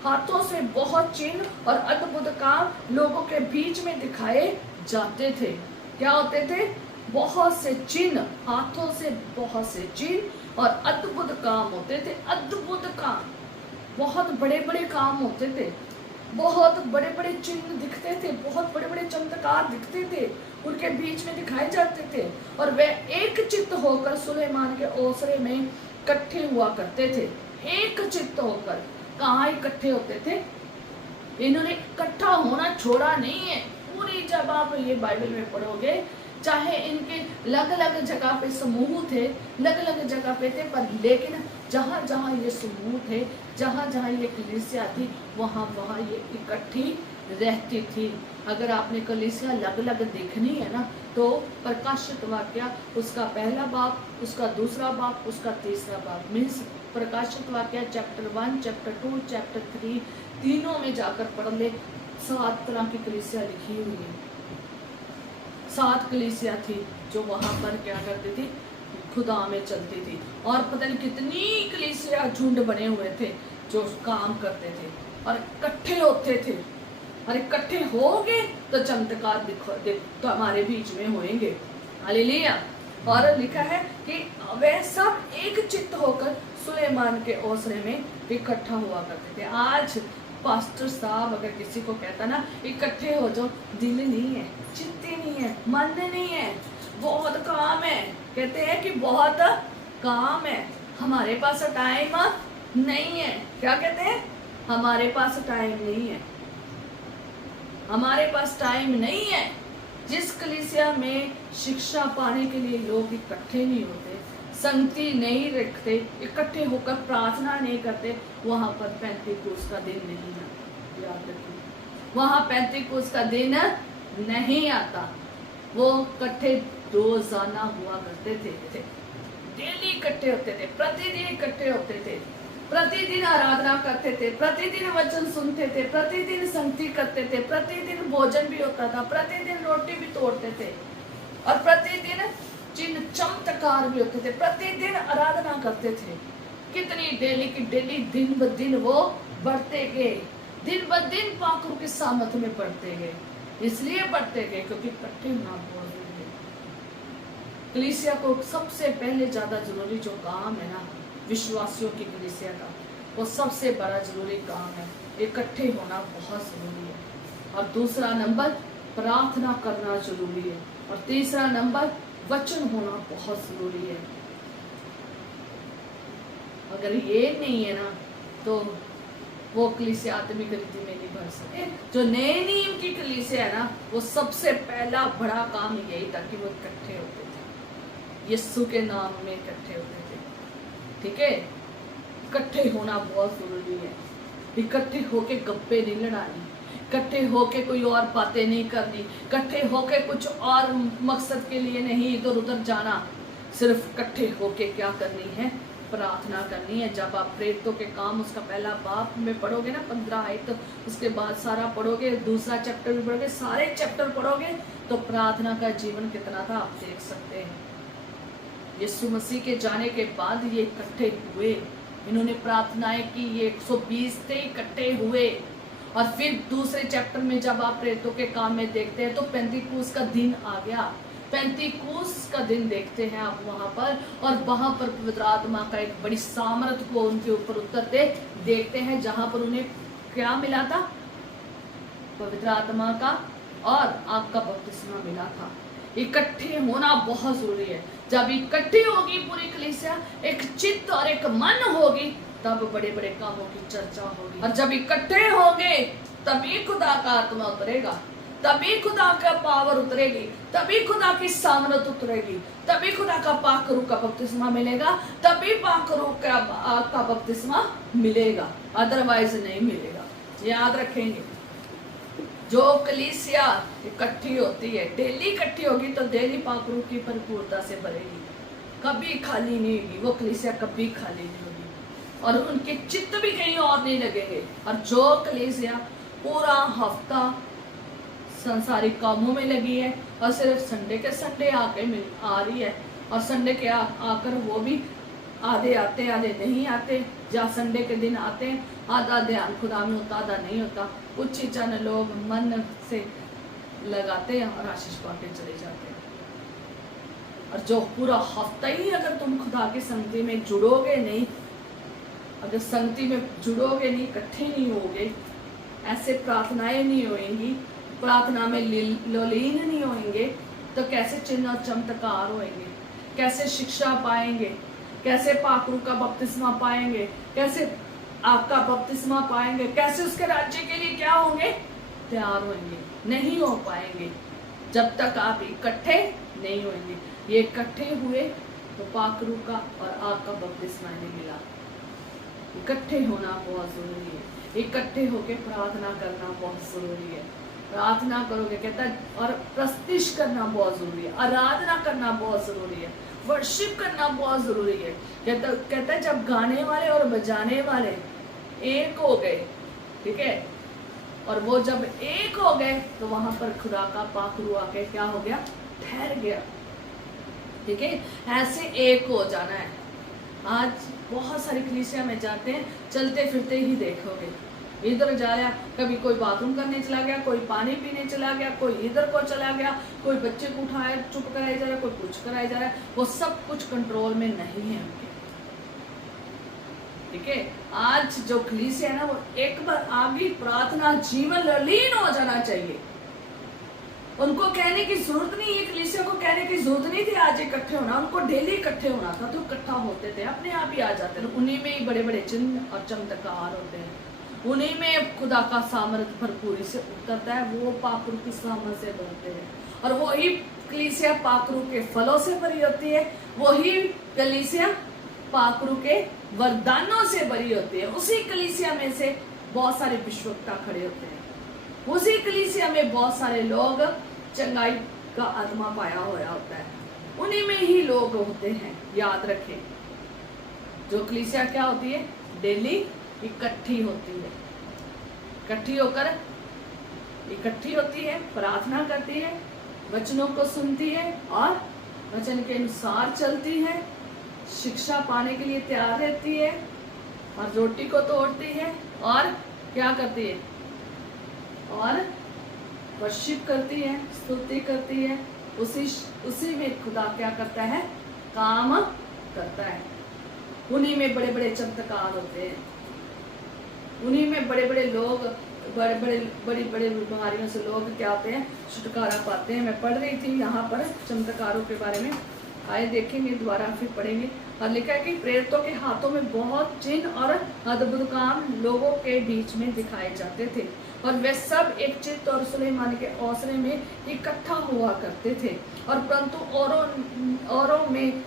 हाथों से बहुत चिन्ह और अद्भुत काम लोगों के बीच में दिखाए जाते थे। क्या होते थे? बहुत से चिन्ह, हाथों से बहुत से चिन्ह और अद्भुत काम होते थे। अद्भुत काम, बहुत बड़े बड़े काम होते थे, बहुत बड़े बड़े चिन्ह दिखते थे, बहुत बड़े बड़े चमत्कार दिखते थे, उनके बीच में दिखाए जाते थे। और वे एक चित्त होकर सुलेमान के ओसरे में इकट्ठे हुआ करते थे। एक चित्त होकर कहाँ इकट्ठे होते थे? इन्होंने इकट्ठा होना छोड़ा नहीं है। पूरी जब आप ये बाइबल में पढ़ोगे, चाहे इनके अलग अलग जगह पे समूह थे, अलग अलग जगह पे थे, पर लेकिन जहाँ जहाँ ये समूह थे, जहाँ जहाँ ये कलीसिया थी, वहाँ वहाँ ये इकट्ठी रहती थी। अगर आपने कलीसिया अलग अलग देखनी है ना, तो प्रकाशित वाक्य उसका पहला बाब, उसका दूसरा बाब, उसका तीसरा बाब, मीन्स प्रकाशित वाक्य चैप्टर 1, चैप्टर 2, चैप्टर 3, तीनों में जाकर पढ़ ले। 7 तरह की कलीसिया लिखी हुई है। 7 कलीसिया थी जो वहां पर क्या करती थी? खुदा में चलती थी। और पता नहीं कितनी कलीसिया झुंड बने हुए थे जो काम करते थे और इकट्ठे होते थे। और इकट्ठे होंगे तो चमत्कार तो हमारे बीच में होंगे। हालेलुया। और लिखा है कि वे सब एक चित्त होकर सुलेमान के ओसरे में इकट्ठा हुआ करते थे। आज पास्टर साहब अगर किसी को कहता ना इकट्ठे हो जाओ, दिल नहीं है, चित्त नहीं है, मन नहीं है, बहुत काम है, कहते हैं कि बहुत काम है, हमारे पास टाइम नहीं है। क्या कहते हैं? हमारे पास टाइम नहीं है, हमारे पास टाइम नहीं है। जिस कलीसिया में शिक्षा पाने के लिए लोग इकट्ठे नहीं होते, संगति नहीं रखते, इकट्ठे होकर प्रार्थना नहीं करते, वहां पर पेंतीकोस्त का दिन नहीं आता। याद रखिए, वहां पेंतीकोस्त का दिन नहीं आता। वो इकट्ठे रोजाना हुआ करते थे, डेली इकट्ठे होते थे, प्रतिदिन इकट्ठे होते थे, प्रतिदिन आराधना करते थे, प्रतिदिन वचन सुनते थे, प्रतिदिन संगति करते थे, प्रतिदिन भोजन भी होता था, प्रतिदिन रोटी भी तोड़ते थे, और प्रतिदिन चिन्ह चमत्कार भी होते थे, प्रतिदिन आराधना करते थे। कितनी डेली की डेली, दिन ब दिन वो बढ़ते गए, दिन ब दिन पाखरू के सामर्थ्य में बढ़ते गए। इसलिए बढ़ते गए क्योंकि इकट्ठे होना बहुत जरूरी है। कलीसिया को सबसे पहले ज्यादा जरूरी जो काम है ना, विश्वासियों की कलीसिया का, वो सबसे बड़ा जरूरी काम है, इकट्ठे होना बहुत जरूरी है। और दूसरा नंबर प्रार्थना करना जरूरी है, और तीसरा नंबर वचन होना बहुत जरूरी है। अगर ये नहीं है ना तो वो कलीसिया आत्मिक रीति में नहीं बढ़ सकते। जो नए नियम की कलीसिया है ना, वो सबसे पहला बड़ा काम यही था कि वो इकट्ठे होते थे, यीशु के नाम में इकट्ठे होते थे। ठीक है, इकट्ठे होना बहुत जरूरी है। इकट्ठे होके गप्पे नहीं लड़ानी, इकट्ठे होके कोई और बातें नहीं करनी, इकट्ठे होके कुछ और मकसद के लिए नहीं इधर उधर जाना। सिर्फ इकट्ठे होके क्या करनी है? प्रार्थना करनी है। जब आप प्रेरितों के काम उसका पहला बाप में पढ़ोगे ना 15 आयत, तो उसके बाद सारा पढ़ोगे, दूसरा चैप्टर भी पढ़ोगे, सारे चैप्टर पढ़ोगे तो प्रार्थना का जीवन कितना था आप देख सकते हैं। यीशु मसीह के जाने के बाद ये इकट्ठे हुए, इन्होंने प्रार्थनाएं की, ये 120 थे, इकट्ठे हुए। और फिर दूसरे चैप्टर में जब आप प्रेरितों के काम में देखते हैं तो पेंतीकोस्त का दिन आ गया। पेंतीकोस्त का दिन देखते हैं आप वहां पर, और वहां पर पवित्र आत्मा का एक बड़ी सामर्थ को उनके ऊपर उतरते देखते हैं, जहां पर उन्हें क्या मिला था? पवित्र आत्मा का और आग का बपतिस्मा मिला था। इकट्ठे होना बहुत जरूरी है। जब इकट्ठी होगी पूरी कलीसिया, एक चित्त और एक मन होगी, तब बड़े बड़े कामों की चर्चा होगी। और जब इकट्ठे होंगे तभी खुदा का आत्मा उतरेगा, तभी खुदा का पावर उतरेगी, तभी खुदा की सामर्थ उतरेगी, तभी खुदा का पाखरू का बपतिस्मा मिलेगा, तभी पाखरू का बपतिस्मा मिलेगा, अदरवाइज नहीं मिलेगा। याद रखेंगे, जो कलीसिया इकट्ठी होती है, डेली इकट्ठी होगी तो डेली पाखरू की परिपूर्णता से भरेगी, कभी खाली नहीं होगी वो कलीसिया, कभी खाली नहीं होगी, और उनके चित्त भी कहीं और नहीं लगेंगे। और जो कलीसिया पूरा हफ्ता संसारिक कामों में लगी है और सिर्फ संडे के संडे आके आ रही है, और संडे के आकर वो भी आधे आते आधे नहीं आते, या संडे के दिन आते हैं, आधा ध्यान खुदा में होता, आधा नहीं होता, कुछ ही चंद लोग मन से लगाते हैं और आशीष पाके चले जाते हैं। और जो पूरा हफ्ता ही अगर तुम खुदा की संगति में जुड़ोगे नहीं, अगर संगति में जुड़ोगे नहीं, इकट्ठे नहीं होगे, ऐसे प्रार्थनाएं नहीं होंगी, प्रार्थना में लीन नहीं होंगे, तो कैसे चिन्ह और चमत्कार होंगे? कैसे शिक्षा पाएंगे? कैसे पाखरू का बपतिस्मा पाएंगे? कैसे आपका बपतिस्मा पाएंगे? कैसे उसके राज्य के लिए क्या होंगे? तैयार होंगे? नहीं हो पाएंगे जब तक आप इकट्ठे नहीं होंगे। ये इकट्ठे हुए तो पाखरू का और आग का बपतिस्मा नहीं मिला। इकट्ठे होना बहुत जरूरी है, इकट्ठे होके प्रार्थना करना बहुत जरूरी है। प्रार्थना करोगे कहता है, और प्रस्तिश करना बहुत जरूरी है, आराधना करना बहुत जरूरी है, वर्शिप करना बहुत जरूरी है। कहता है जब गाने वाले और बजाने वाले एक हो गए, ठीक है, और वो जब एक हो गए तो वहां पर खुदा का पाखरू आके क्या हो गया? ठहर गया। ठीक है, ऐसे एक हो जाना है। आज बहुत सारी कलीसिया में जाते हैं, चलते फिरते ही देखोगे, इधर जाया, कभी कोई बाथरूम करने चला गया, कोई पानी पीने चला गया, कोई इधर को चला गया, कोई बच्चे को उठाया चुप कराया जा रहा है, कोई कुछ कराया जा रहा है। वो सब कुछ कंट्रोल में नहीं है उनके। ठीक है। आज जो कलीसिया है ना, वो एक बार आगे प्रार्थना जीवन लीन हो जाना चाहिए। उनको कहने की जरूरत नहीं है, कलीसिया को कहने की जरूरत नहीं थी आज इकट्ठे होना, उनको डेली इकट्ठे होना था, तो इकट्ठा होते थे, अपने आप ही आ जाते थे। उन्हीं में ही बड़े बड़े चिन्ह और चमत्कार होते हैं, उन्हीं में खुदा का सामर्थ भरपूरी से उतरता है, वो पाखरू की सामर्थ से बनते हैं। और वही कलीसिया पाखरू के फलों से भरी होती है, वही कलीसिया पाखरू के वरदानों से भरी होती है। उसी कलीसिया में से बहुत सारे विश्वक्ता खड़े होते हैं, उसी कलीसिया में बहुत सारे लोग चंगाई का आत्मा पाया हुआ होता है, उन्हीं में ही लोग होते हैं। याद रखें, जो कलीसिया क्या होती है, डेली इकट्ठी होती है, इकट्ठी होती है, प्रार्थना करती है, वचनों को सुनती है और वचन के अनुसार चलती है, शिक्षा पाने के लिए तैयार रहती है और रोटी को तोड़ती है और क्या करती है, और वर्शिप करती है, स्तुति करती है। उसी में खुदा क्या करता है, काम करता है। उन्हीं में बड़े बड़े चमत्कार होते हैं, उन्हीं में बड़े बड़े लोग, बड़ी बड़ी बीमारियों से लोग क्या होते हैं, छुटकारा पाते हैं। मैं पढ़ रही थी यहाँ पर चमत्कारों के बारे में, आए देखेंगे, दोबारा फिर पढ़ेंगे। और लिखा है कि प्रेरितों के हाथों में बहुत चिन्ह और अद्भुत काम लोगों के बीच में दिखाए जाते थे, और वे सब एक चित्त और सुलेमान के ओसरे में इकट्ठा हुआ करते थे। और परंतु औरों में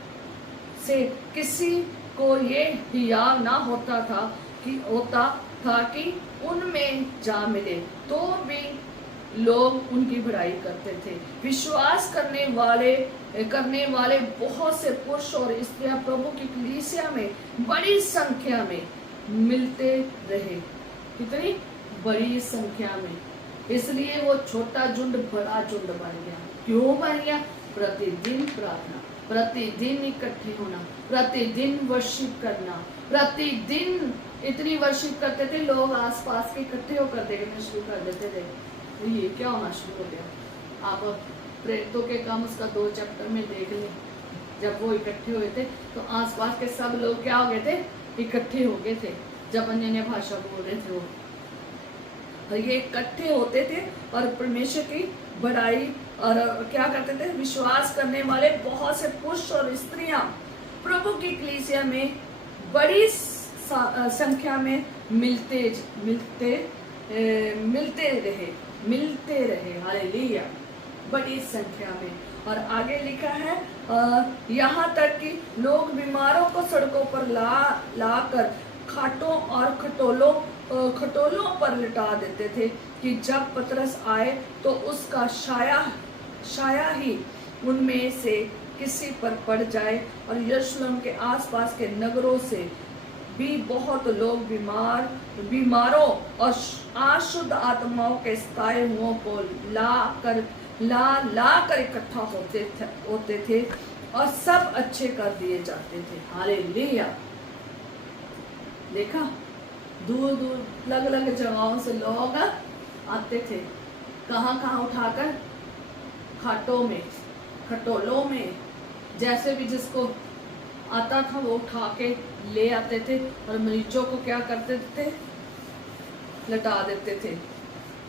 से किसी को ये हियाव ना होता था कि उनमें जा मिले, तो भी लोग उनकी बड़ाई करते थे। विश्वास करने वाले बहुत से पुरुष और स्त्रियां प्रभु की कलीसिया में बड़ी संख्या में मिलते रहे। कितनी बड़ी संख्या में, इसलिए वो छोटा झुंड बड़ा झुंड बन गया। क्यों बन गया? प्रतिदिन प्रार्थना, प्रतिदिन इकट्ठे होना, प्रतिदिन वर्शिप करना, प्रतिदिन इतनी वर्शिप करते थे, लोग आसपास के इकट्ठे होकर देखना शुरू कर देते थे। तो ये क्या होना शुरू हो गया? आप प्रेरितों के काम उसका 2 चैप्टर में देख लें। जब वो इकट्ठे हुए थे तो आसपास के सब लोग क्या हो गए थे, इकट्ठे हो गए थे, जब अन्य भाषा बोल रहे थे वो। और ये इकट्ठे होते थे और परमेश्वर की बड़ाई और क्या करते थे, विश्वास करने वाले बहुत से पुरुष और स्त्रियां प्रभु की कलीसिया में बड़ी संख्या में मिलते रहे। हालेलुया, बड़ी संख्या में। और आगे लिखा है, यहाँ तक कि लोग बीमारों को सड़कों पर ला कर खाटों और खटोलों पर लिटा देते थे कि जब पतरस आए तो उसका साया ही उनमें से किसी पर पड़ जाए। और यरूशलेम के आसपास के नगरों से भी बहुत लोग बीमारों और अशुद्ध आत्माओं के सताए हुओं को ला कर इकट्ठा होते थे और सब अच्छे कर दिए जाते थे। हालेलुया। देखा, दूर दूर अलग अलग जगहों से लोग आते थे, कहाँ उठाकर, खाटों में, खटोलों में, जैसे भी जिसको आता था वो उठा के ले आते थे और मरीजों को क्या करते थे, लटा देते थे।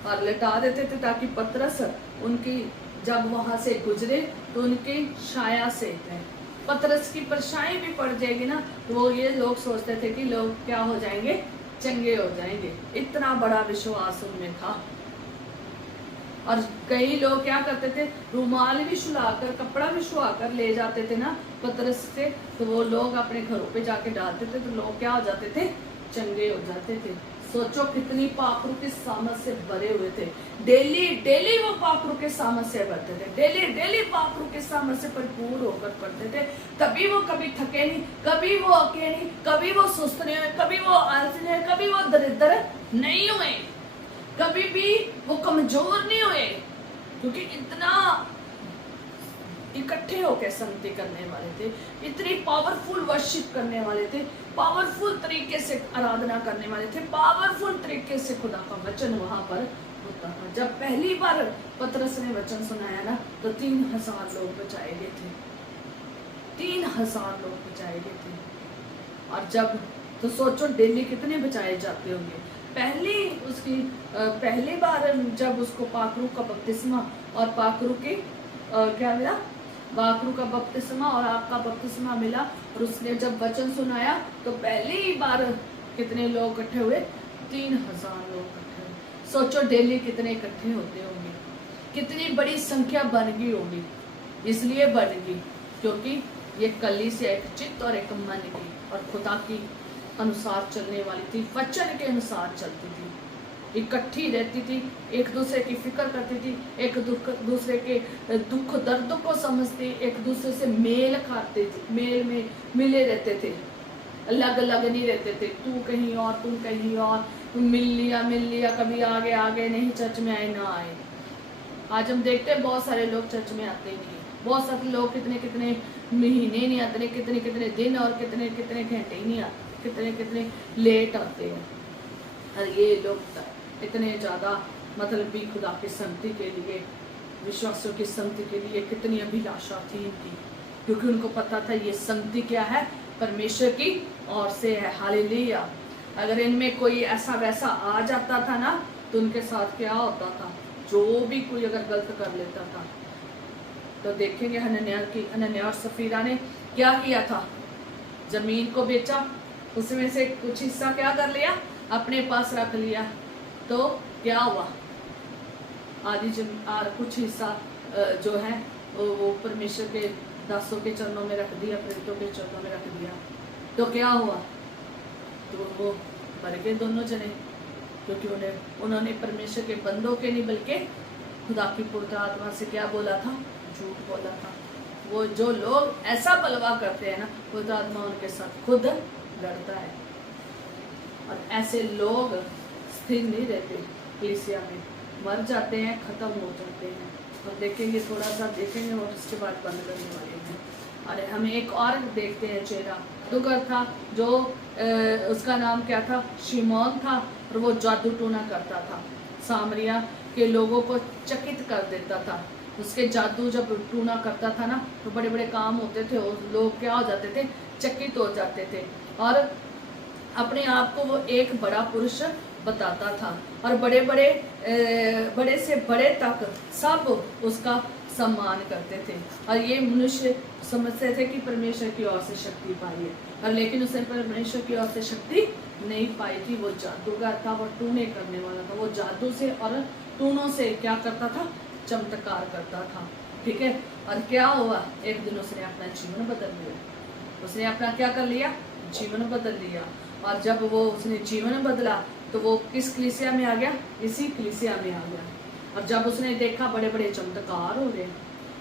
और लटा देते थे ताकि पतरस उनकी जब वहां से गुजरे तो उनकी छाया से पतरस की परछाई भी पड़ जाएगी ना, तो वो ये लोग सोचते थे कि लोग क्या हो जाएंगे, चंगे हो जाएंगे। इतना बड़ा विश्वास उनमें था। और कई लोग क्या करते थे, रुमाल भी छुलाकर, कपड़ा भी छुआकर ले जाते थे ना पतरस से, तो वो लोग अपने घरों पे जाके डालते थे, तो लोग क्या हो जाते थे, चंगे हो जाते थे। सोचो कितनी पाखरू की सामर्थ से भरे हुए थे। डेली वो पाखरू के सामर्थ से भरते थे, डेली पाखरू के सामर्थ से भरपूर होकर पढ़ते थे। तभी वो कभी थके नहीं, कभी वो अके नहीं, कभी वो सुस्त नहीं हुए, कभी वो आलसी नहीं हुए, कभी वो दरिद्र नहीं हुए, कभी भी वो कमजोर नहीं हुए, क्योंकि इतना इकट्ठे होकर संगति करने वाले थे, इतनी पावरफुल वर्शिप करने वाले थे, पावरफुल तरीके से आराधना करने वाले थे, पावरफुल तरीके से खुदा का वचन वहां पर होता था। जब पहली बार पतरस ने वचन सुनाया ना, तो 3000 लोग बचाए गए थे, 3000 लोग बचाए गए थे। और जब तो सोचो डेली कितने बचाए जाते होंगे। पहली बार जब उसको पाखरू का बपतिस्मा और पाखरू की क्या मिला, पाखरू का बपतिस्मा और आग का बपतिस्मा मिला, और उसने जब वचन सुनाया तो पहली बार कितने लोग इकट्ठे हुए, 3000 लोग इकट्ठे हुए। सोचो डेली कितने इकट्ठे होते होंगे, कितनी बड़ी संख्या बन गई होगी। इसलिए बन गई क्योंकि ये कलीसिया एक चित्त और एक मन की और खुदा की अनुसार चलने वाली थी, वचन के अनुसार चलती थी, इकट्ठी रहती थी, एक दूसरे की फिक्र करती थी, एक दूसरे के दुख दर्द को समझती, एक दूसरे से मेल खाते थे, मेल में मिले रहते थे, अलग अलग नहीं रहते थे, तू कहीं और तुम कहीं और, मिल लिया, कभी आगे आगे नहीं चर्च में आए ना आए। आज हम देखते हैं बहुत सारे लोग चर्च में आते नहीं, बहुत सारे लोग कितने कितने महीने नहीं आते, कितने कितने दिन और कितने कितने घंटे ही नहीं आते, कितने कितने लेट आते हैं। और ये लोग इतने ज़्यादा मतलब भी खुदा की संगति के लिए, विश्वासियों की संगति के लिए कितनी अभिलाषा थी इनकी, क्योंकि उनको पता था ये संगति क्या है, परमेश्वर की ओर से है। हालेलुया। अगर इनमें कोई ऐसा वैसा आ जाता था ना, तो उनके साथ क्या होता था, जो भी कोई अगर गलत कर लेता था, तो देखेंगे हनन्याह और सफीरा ने क्या किया था, जमीन को बेचा, उसमें से कुछ हिस्सा क्या कर लिया, अपने पास रख लिया। तो क्या हुआ, कुछ हिस्सा जो है वो परमेश्वर के दासों के चरणों में रख दिया, प्रेरितों के चरणों में रख दिया। तो क्या हुआ, तो वो मर गए दोनों जने, क्योंकि उन्होंने परमेश्वर के बंदों के नहीं बल्कि खुदा की पवित्र आत्मा से क्या बोला था, झूठ बोला था। वो जो लोग ऐसा बलवा करते हैं ना, पवित्र आत्मा उनके साथ खुद लड़ता है, और ऐसे लोग स्थिर नहीं रहते, कलीसिया में मर जाते हैं, खत्म हो जाते हैं। और देखेंगे, थोड़ा सा देखेंगे और उसके बाद बंद करने वाले हैं। अरे हम एक और देखते हैं चेहरा, जादूगर था जो उसका नाम क्या था, शिमोन था, और वो जादू टोना करता था, सामरिया के लोगों को चकित कर देता था। उसके जादू जब टूना करता था ना, तो बड़े बड़े काम होते थे, और लोग क्या हो जाते थे, चकित हो जाते थे, और अपने आप को वो एक बड़ा पुरुष बताता था, और बड़े से बड़े तक सब उसका सम्मान करते थे। और ये मनुष्य समझते थे कि परमेश्वर की ओर से शक्ति पाई है, और लेकिन उसने परमेश्वर की ओर से शक्ति नहीं पाई थी। वो जादूगर था, वो टूने करने वाला था, वो जादू से और टूनों से क्या करता था, चमत्कार करता था। ठीक है, और क्या हुआ, एक दिन उसने अपना जीवन बदल लिया, उसने अपना क्या कर लिया, जीवन बदल लिया। और जब वो उसने जीवन बदला तो वो किस कलीसिया में आ गया, इसी कलीसिया में आ गया। और जब उसने देखा बड़े बड़े चमत्कार हो रहे हैं,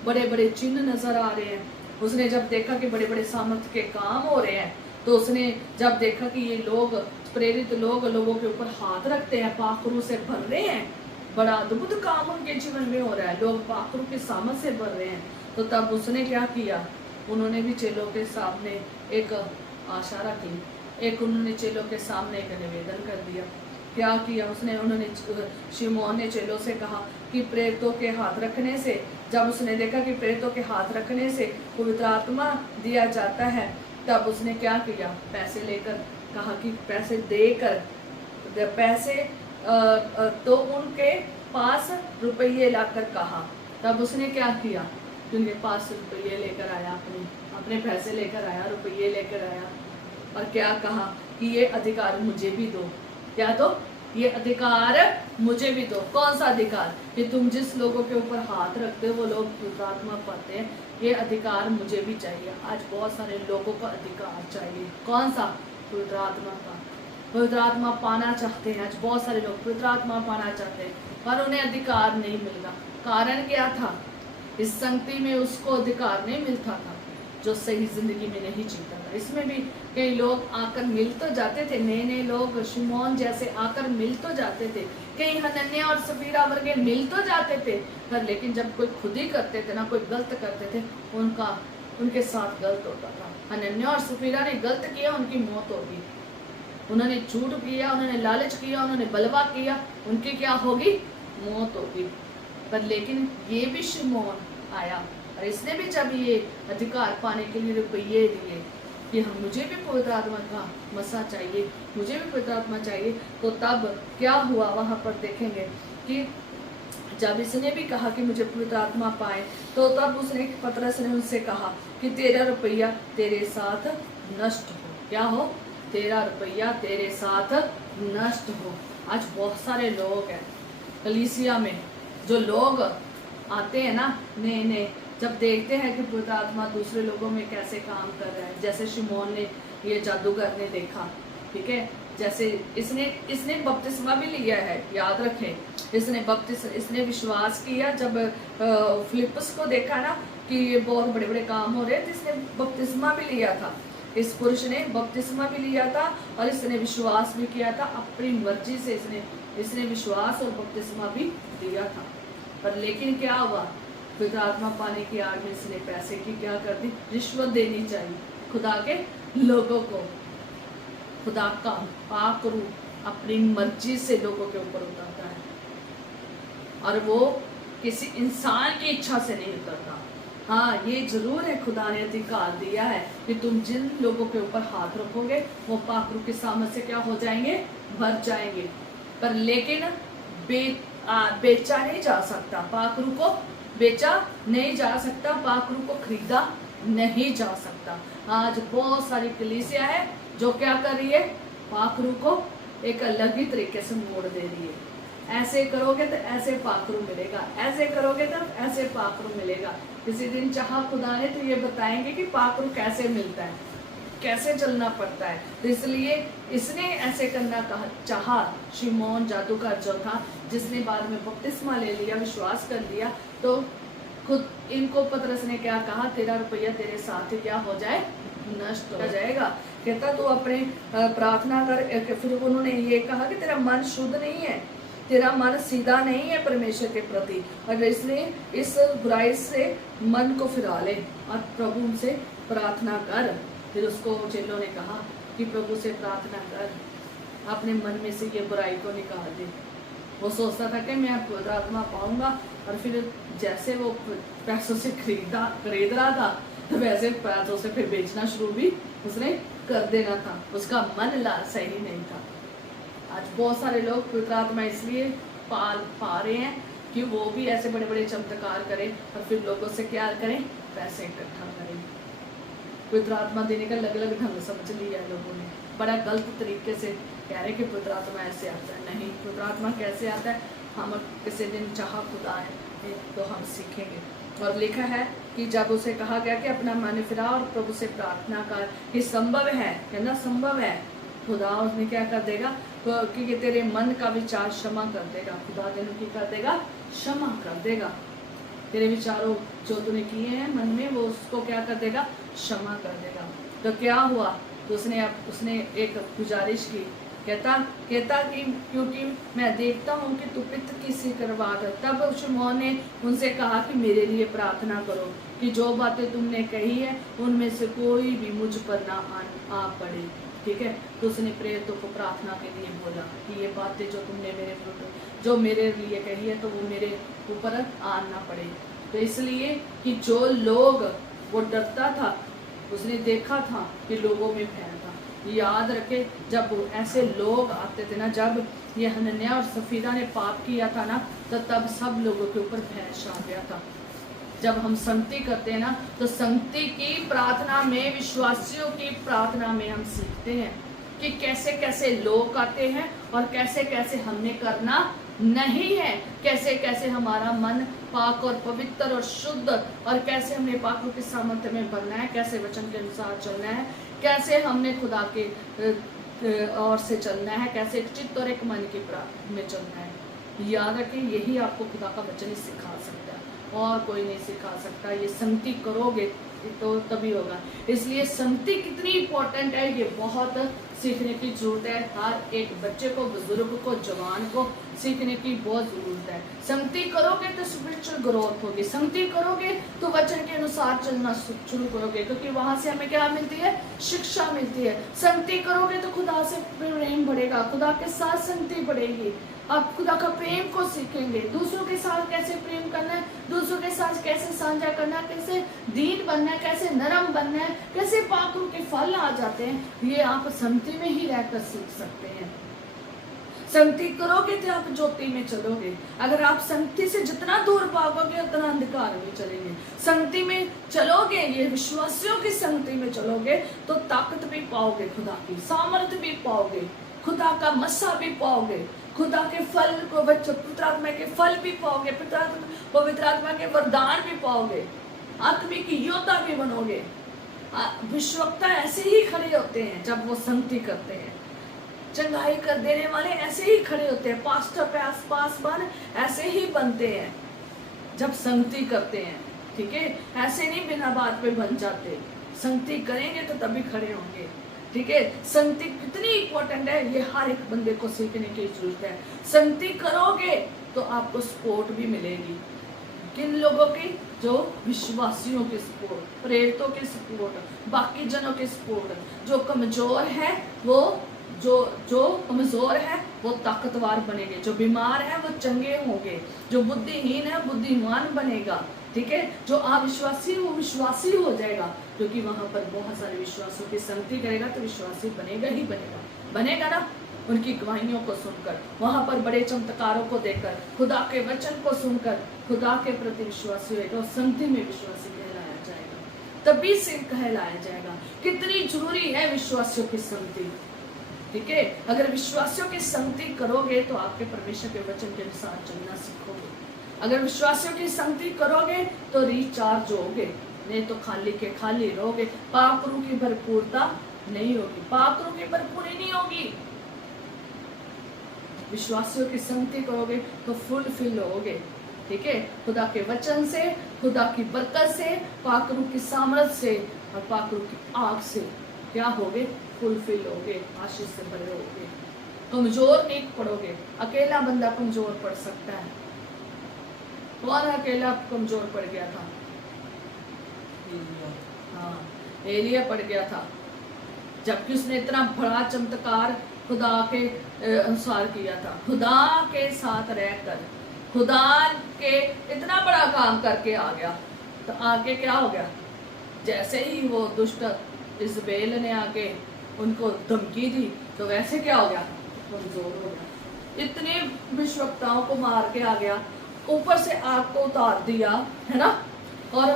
बड़े बड़े चिन्ह नजर आ रहे हैं, उसने जब देखा कि बड़े बड़े सामर्थ के काम हो रहे हैं, तो उसने जब देखा कि ये लोग प्रेरित लोगों के ऊपर हाथ रखते हैं, पाखरू से भर रहे हैं, बड़ा अद्भुत काम उनके जीवन में हो रहा है, लोग पाखरू के सामर्थ से भर रहे हैं, तो तब उसने क्या किया, उन्होंने भी चेलों के सामने एक आशा रखी, एक उन्होंने चेलों के सामने एक निवेदन कर दिया। क्या किया उन्होंने शिमोन ने चेलों से कहा कि प्रेरितों के हाथ रखने से, जब उसने देखा कि प्रेरितों के हाथ रखने से पवित्र आत्मा दिया जाता है, तब उसने क्या किया, पैसे लेकर कहा कि पैसे देकर, पैसे तो उनके पास रुपये लाकर कहा। तब उसने क्या किया, उनके पास रुपये लेकर आया, अपने पैसे लेकर आया, रुपये लेकर आया, और क्या कहा कि ये अधिकार मुझे भी दो। क्या दो, ये अधिकार मुझे भी दो। कौन सा अधिकार, कि तुम जिस लोगों के ऊपर हाथ रखते हो वो लोग पवित्र आत्मा पाते हैं, ये अधिकार मुझे भी चाहिए। आज बहुत सारे लोगों का अधिकार चाहिए, कौन सा, पवित्र आत्मा का। पवित्र आत्मा पाना चाहते हैं, आज बहुत सारे लोग पवित्र आत्मा पाना चाहते हैं, पर उन्हें अधिकार नहीं मिल रहा। कारण क्या था, इस संगति में उसको अधिकार नहीं मिलता था, जो सही जिंदगी में नहीं जीता था। इसमें भी कई लोग आकर मिल तो जाते थे, नए लोग शिमोन जैसे आकर मिल तो जाते थे, कई हनन्याह और सफीरा वर्गे मिल तो जाते थे, पर लेकिन जब कोई खुद ही करते थे ना, कोई गलत करते थे, उनके साथ गलत होता था। हनन्याह और सफीरा ने गलत किया, उनकी मौत होगी। उन्होंने झूठ किया, उन्होंने लालच किया, उन्होंने बलवा किया, उनकी क्या होगी, मौत होगी। पर लेकिन ये भी शिमोन आया, और इसने भी जब ये अधिकार पाने के लिए रुपये दिए, कि हम मुझे भी पवित्र आत्मा का मसा चाहिए, मुझे भी पवित्र आत्मा चाहिए। तो तब क्या हुआ वहाँ पर देखेंगे कि जब इसने भी कहा कि मुझे पवित्र आत्मा पाए, तो तब उसने पतरस ने उनसे कहा कि तेरा रुपया तेरे साथ नष्ट हो। क्या हो? तेरा रुपया तेरे साथ नष्ट हो। आज बहुत सारे लोग हैं कलीसिया में, जो लोग आते हैं ना नए नए, जब देखते हैं कि पवित्र आत्मा दूसरे लोगों में कैसे काम कर रहा है, जैसे शिमोन ने ये जादूगर ने देखा, ठीक है, जैसे इसने बपतिस्मा भी लिया है, याद रखें, इसने विश्वास किया जब फिलिप्पस को देखा ना कि ये बहुत बड़े बड़े काम हो रहे हैं, तो इसने बपतिस्मा भी लिया था। इस पुरुष ने बपतिस्मा भी लिया था और इसने विश्वास भी किया था, अपनी मर्जी से इसने विश्वास और बपतिस्मा भी दिया था। पर लेकिन क्या हुआ? पवित्र आत्मा पाने की आड़ में इसने पैसे की क्या कर दी? रिश्वत देनी चाहिए खुदा के लोगों को। खुदा का पाक रूह अपनी मर्जी से लोगों के ऊपर उतरता है और वो किसी इंसान की इच्छा से नहीं उतरता। हाँ, ये जरूर है, खुदा ने अधिकार दिया है कि तुम जिन लोगों के ऊपर हाथ रखोगे वो पाक रूह के सामने से क्या हो जाएंगे? भर जाएंगे। पर लेकिन बेचा नहीं जा सकता, पाक रूह को बेचा नहीं जा सकता, पाक रूह को खरीदा नहीं जा सकता। आज बहुत सारी कलीसिया है जो क्या कर रही है? पाक रूह को एक अलग ही तरीके से मोड़ दे रही है। ऐसे करोगे तो ऐसे पाक रूह मिलेगा, ऐसे करोगे तो ऐसे पाक रूह मिलेगा। किसी दिन चाहा खुदा ने तो ये बताएंगे कि पाक रूह कैसे मिलता है, कैसे चलना पड़ता है। तो इसलिए इसने ऐसे करना चाहा। शिमोन जादूगर जो था, जिसने बाद में बपतिस्मा ले लिया, विश्वास कर लिया, तो खुद इनको पतरस ने क्या कहा? तेरा रुपया तेरे साथ ही क्या हो जाए? नष्ट हो जाएगा। कहता तू अपने प्रार्थना कर। फिर उन्होंने ये कहा कि तेरा मन शुद्ध नहीं है, तेरा मन सीधा नहीं है परमेश्वर के प्रति, और इसलिए इस बुराई से मन को फिरा ले और प्रभु से प्रार्थना कर। फिर उसको चेलों ने कहा कि प्रभु से प्रार्थना कर, अपने मन में से ये बुराई को निकाल दे। वो सोचता था कि मैं पवित्र आत्मा पाऊंगा, और फिर जैसे वो पैसों से खरीद रहा था, तो वैसे पैसों से फिर बेचना शुरू भी उसने कर देना था। उसका मन सही नहीं था। आज बहुत सारे लोग पवित्र आत्मा इसलिए पा रहे हैं कि वो भी ऐसे बड़े बड़े चमत्कार करें और फिर लोगों से क्या करें? पैसे इकट्ठा करें। पवित्र आत्मा देने का अलग अलग ढंग समझ लिया लोगों ने, बड़ा गलत तरीके से कह रहे कि पवित्र आत्मा ऐसे आता है। नहीं, पवित्र आत्मा कैसे आता है? हम किसी दिन चाहा खुदा है तो हम सीखेंगे। और लिखा है कि जब उसे कहा गया कि अपना मन फिरा और प्रभु से प्रार्थना कर, कि संभव है, कहना संभव है, खुदा उसने क्या कर देगा? क्योंकि तेरे मन का विचार क्षमा कर देगा। खुदा तेरे की कर देगा? क्षमा कर देगा। तेरे विचारों जो तूने किए हैं मन में, वो उसको क्या कर देगा? क्षमा कर देगा। तो क्या हुआ? तो उसने एक गुजारिश की, कहता कि क्योंकि मैं देखता हूँ कि तू पित्त की सी करवाहट है। तब शिमोन ने उनसे कहा कि मेरे लिए प्रार्थना करो कि जो बातें तुमने कही है उनमें से कोई भी मुझ पर ना आ पड़े। ठीक है, तो उसने प्रेरितों को प्रार्थना के लिए बोला कि ये बातें जो तुमने मेरे लिए कही है तो वो मेरे ऊपर आन ना पड़े। तो इसलिए कि जो लोग, वो डरता था, उसने देखा था कि लोगों में भय था। याद रखे, जब ऐसे लोग आते थे ना, जब ये हनन्याह और सफीरा ने पाप किया था ना, तो तब सब लोगों के ऊपर भय छा गया था। जब हम संगति करते हैं ना, तो संगति की प्रार्थना में, विश्वासियों की प्रार्थना में हम सीखते हैं कि कैसे कैसे लोग आते हैं और कैसे कैसे हमने करना नहीं है, कैसे कैसे हमारा मन पाक और पवित्र और शुद्ध, और कैसे हमने पाकों के सामर्थ्य में बनना है, कैसे वचन के अनुसार चलना है, कैसे हमने खुदा के ओर से चलना है, कैसे एक चित्त और एक मन की प्रार्थना में चलना है। याद रखें, यही आपको खुदा का वचन सिखा सकता है, और कोई नहीं सिखा सकता। ये संगति करोगे तो तभी होगा। इसलिए संगति कितनी इम्पोर्टेंट है, ये बहुत सीखने की जरूरत है। हर एक बच्चे को, बुजुर्ग को, जवान को सीखने की बहुत जरूरत है। संगति करोगे तो स्पिरिचुअल ग्रोथ होगी, संगति करोगे तो वचन के अनुसार चलना शुरू करोगे, क्योंकि वहां से हमें क्या मिलती है, शिक्षा मिलती है। संगति करोगे तो खुदा से प्रेम बढ़ेगा, खुदा के साथ संगति बढ़ेगी, आप खुदा का प्रेम को सीखेंगे। दूसरों के साथ कैसे प्रेम करना है, दूसरों के साथ कैसे साझा करना है, कैसे दीन बनना है, कैसे नरम बनना है, कैसे पाक रूह के फल आ जाते हैं, ये आप संगति में ही रहकर सीख सकते हैं। संगति करोगे तो आप ज्योति में चलोगे। अगर आप संगति से जितना दूर भागोगे उतना अंधकार में चलेंगे। संगति में चलोगे, ये विश्वासियों की संगति में चलोगे तो ताकत भी पाओगे, खुदा की सामर्थ्य भी पाओगे, खुदा का मस्सा भी पाओगे, खुदा के फल को, पवित्र आत्मा के फल भी पाओगे, पवित्र आत्मा के वरदान भी पाओगे, आत्मिक योद्धा भी बनोगे। विश्वक्ता ऐसे ही खड़े होते हैं जब वो संगति करते हैं, चंगाई कर देने वाले ऐसे ही खड़े होते हैं, पास्टर पासवान ऐसे ही बनते हैं जब संगति करते हैं। ठीक है, ऐसे नहीं बिना बात पे बन जाते, संगति करेंगे तो तभी खड़े होंगे। ठीक है, संगति कितनी इंपॉर्टेंट है ये हर एक बंदे को सीखने की जरूरत है। संगति करोगे तो आपको सपोर्ट भी मिलेगी। किन लोगों की, जो विश्वासियों की सपोर्ट, प्रेरितों की सपोर्ट, बाकी जनों की सपोर्ट। जो कमजोर है वो जो कमजोर है वो ताकतवर बनेंगे, जो बीमार है वो चंगे होंगे, जो बुद्धिहीन है बुद्धिमान बनेगा। ठीक है, जो अविश्वासी वो विश्वासी हो जाएगा, क्योंकि वहां पर बहुत सारे विश्वासियों की संगति करेगा तो विश्वासी बनेगा ही बनेगा ना। उनकी गवाहियों को सुनकर, वहां पर बड़े चमत्कारों को देखकर, खुदा के वचन को सुनकर खुदा के प्रति विश्वासी होगा और संगति में विश्वासी कहलाया जाएगा, तभी से कहलाया जाएगा। कितनी जरूरी है विश्वासियों की संगति। ठीक है, अगर विश्वासियों की संगति करोगे तो आपके परमेश्वर के वचन के अनुसार चलना सीखोगे। अगर विश्वासियों की संगति करोगे तो रिचार्ज होगे, नहीं तो खाली के खाली रहोगे। पाप रूह की भरपूरता नहीं होगी, पाप रूह की भरपूरी नहीं होगी। विश्वासियों की संगति करोगे तो फुलफिल होगे। ठीक है, खुदा के वचन से, खुदा की बरकत से, पाक रूह की सामर्थ से और पाक रूह की आग से क्या होगे, फुलफिल होगे, आशीष से भरे होगे। कमजोर नहीं पड़ोगे। अकेला बंदा कमजोर पड़ सकता है। कौन अकेला कमजोर पड़ गया था? हाँ, एलिया पड़ गया था, जबकि उसने इतना बड़ा चमत्कार खुदा के अनुसार किया था, खुदा के साथ रहकर खुदा के इतना बड़ा काम करके आ गया। तो आगे क्या हो गया? जैसे ही वो दुष्ट इजबेल ने आके उनको धमकी दी तो वैसे क्या हो गया, कमजोर हो गया। इतने विश्वक्ताओं को मार के आ गया, ऊपर से आग को उतार दिया, है ना, और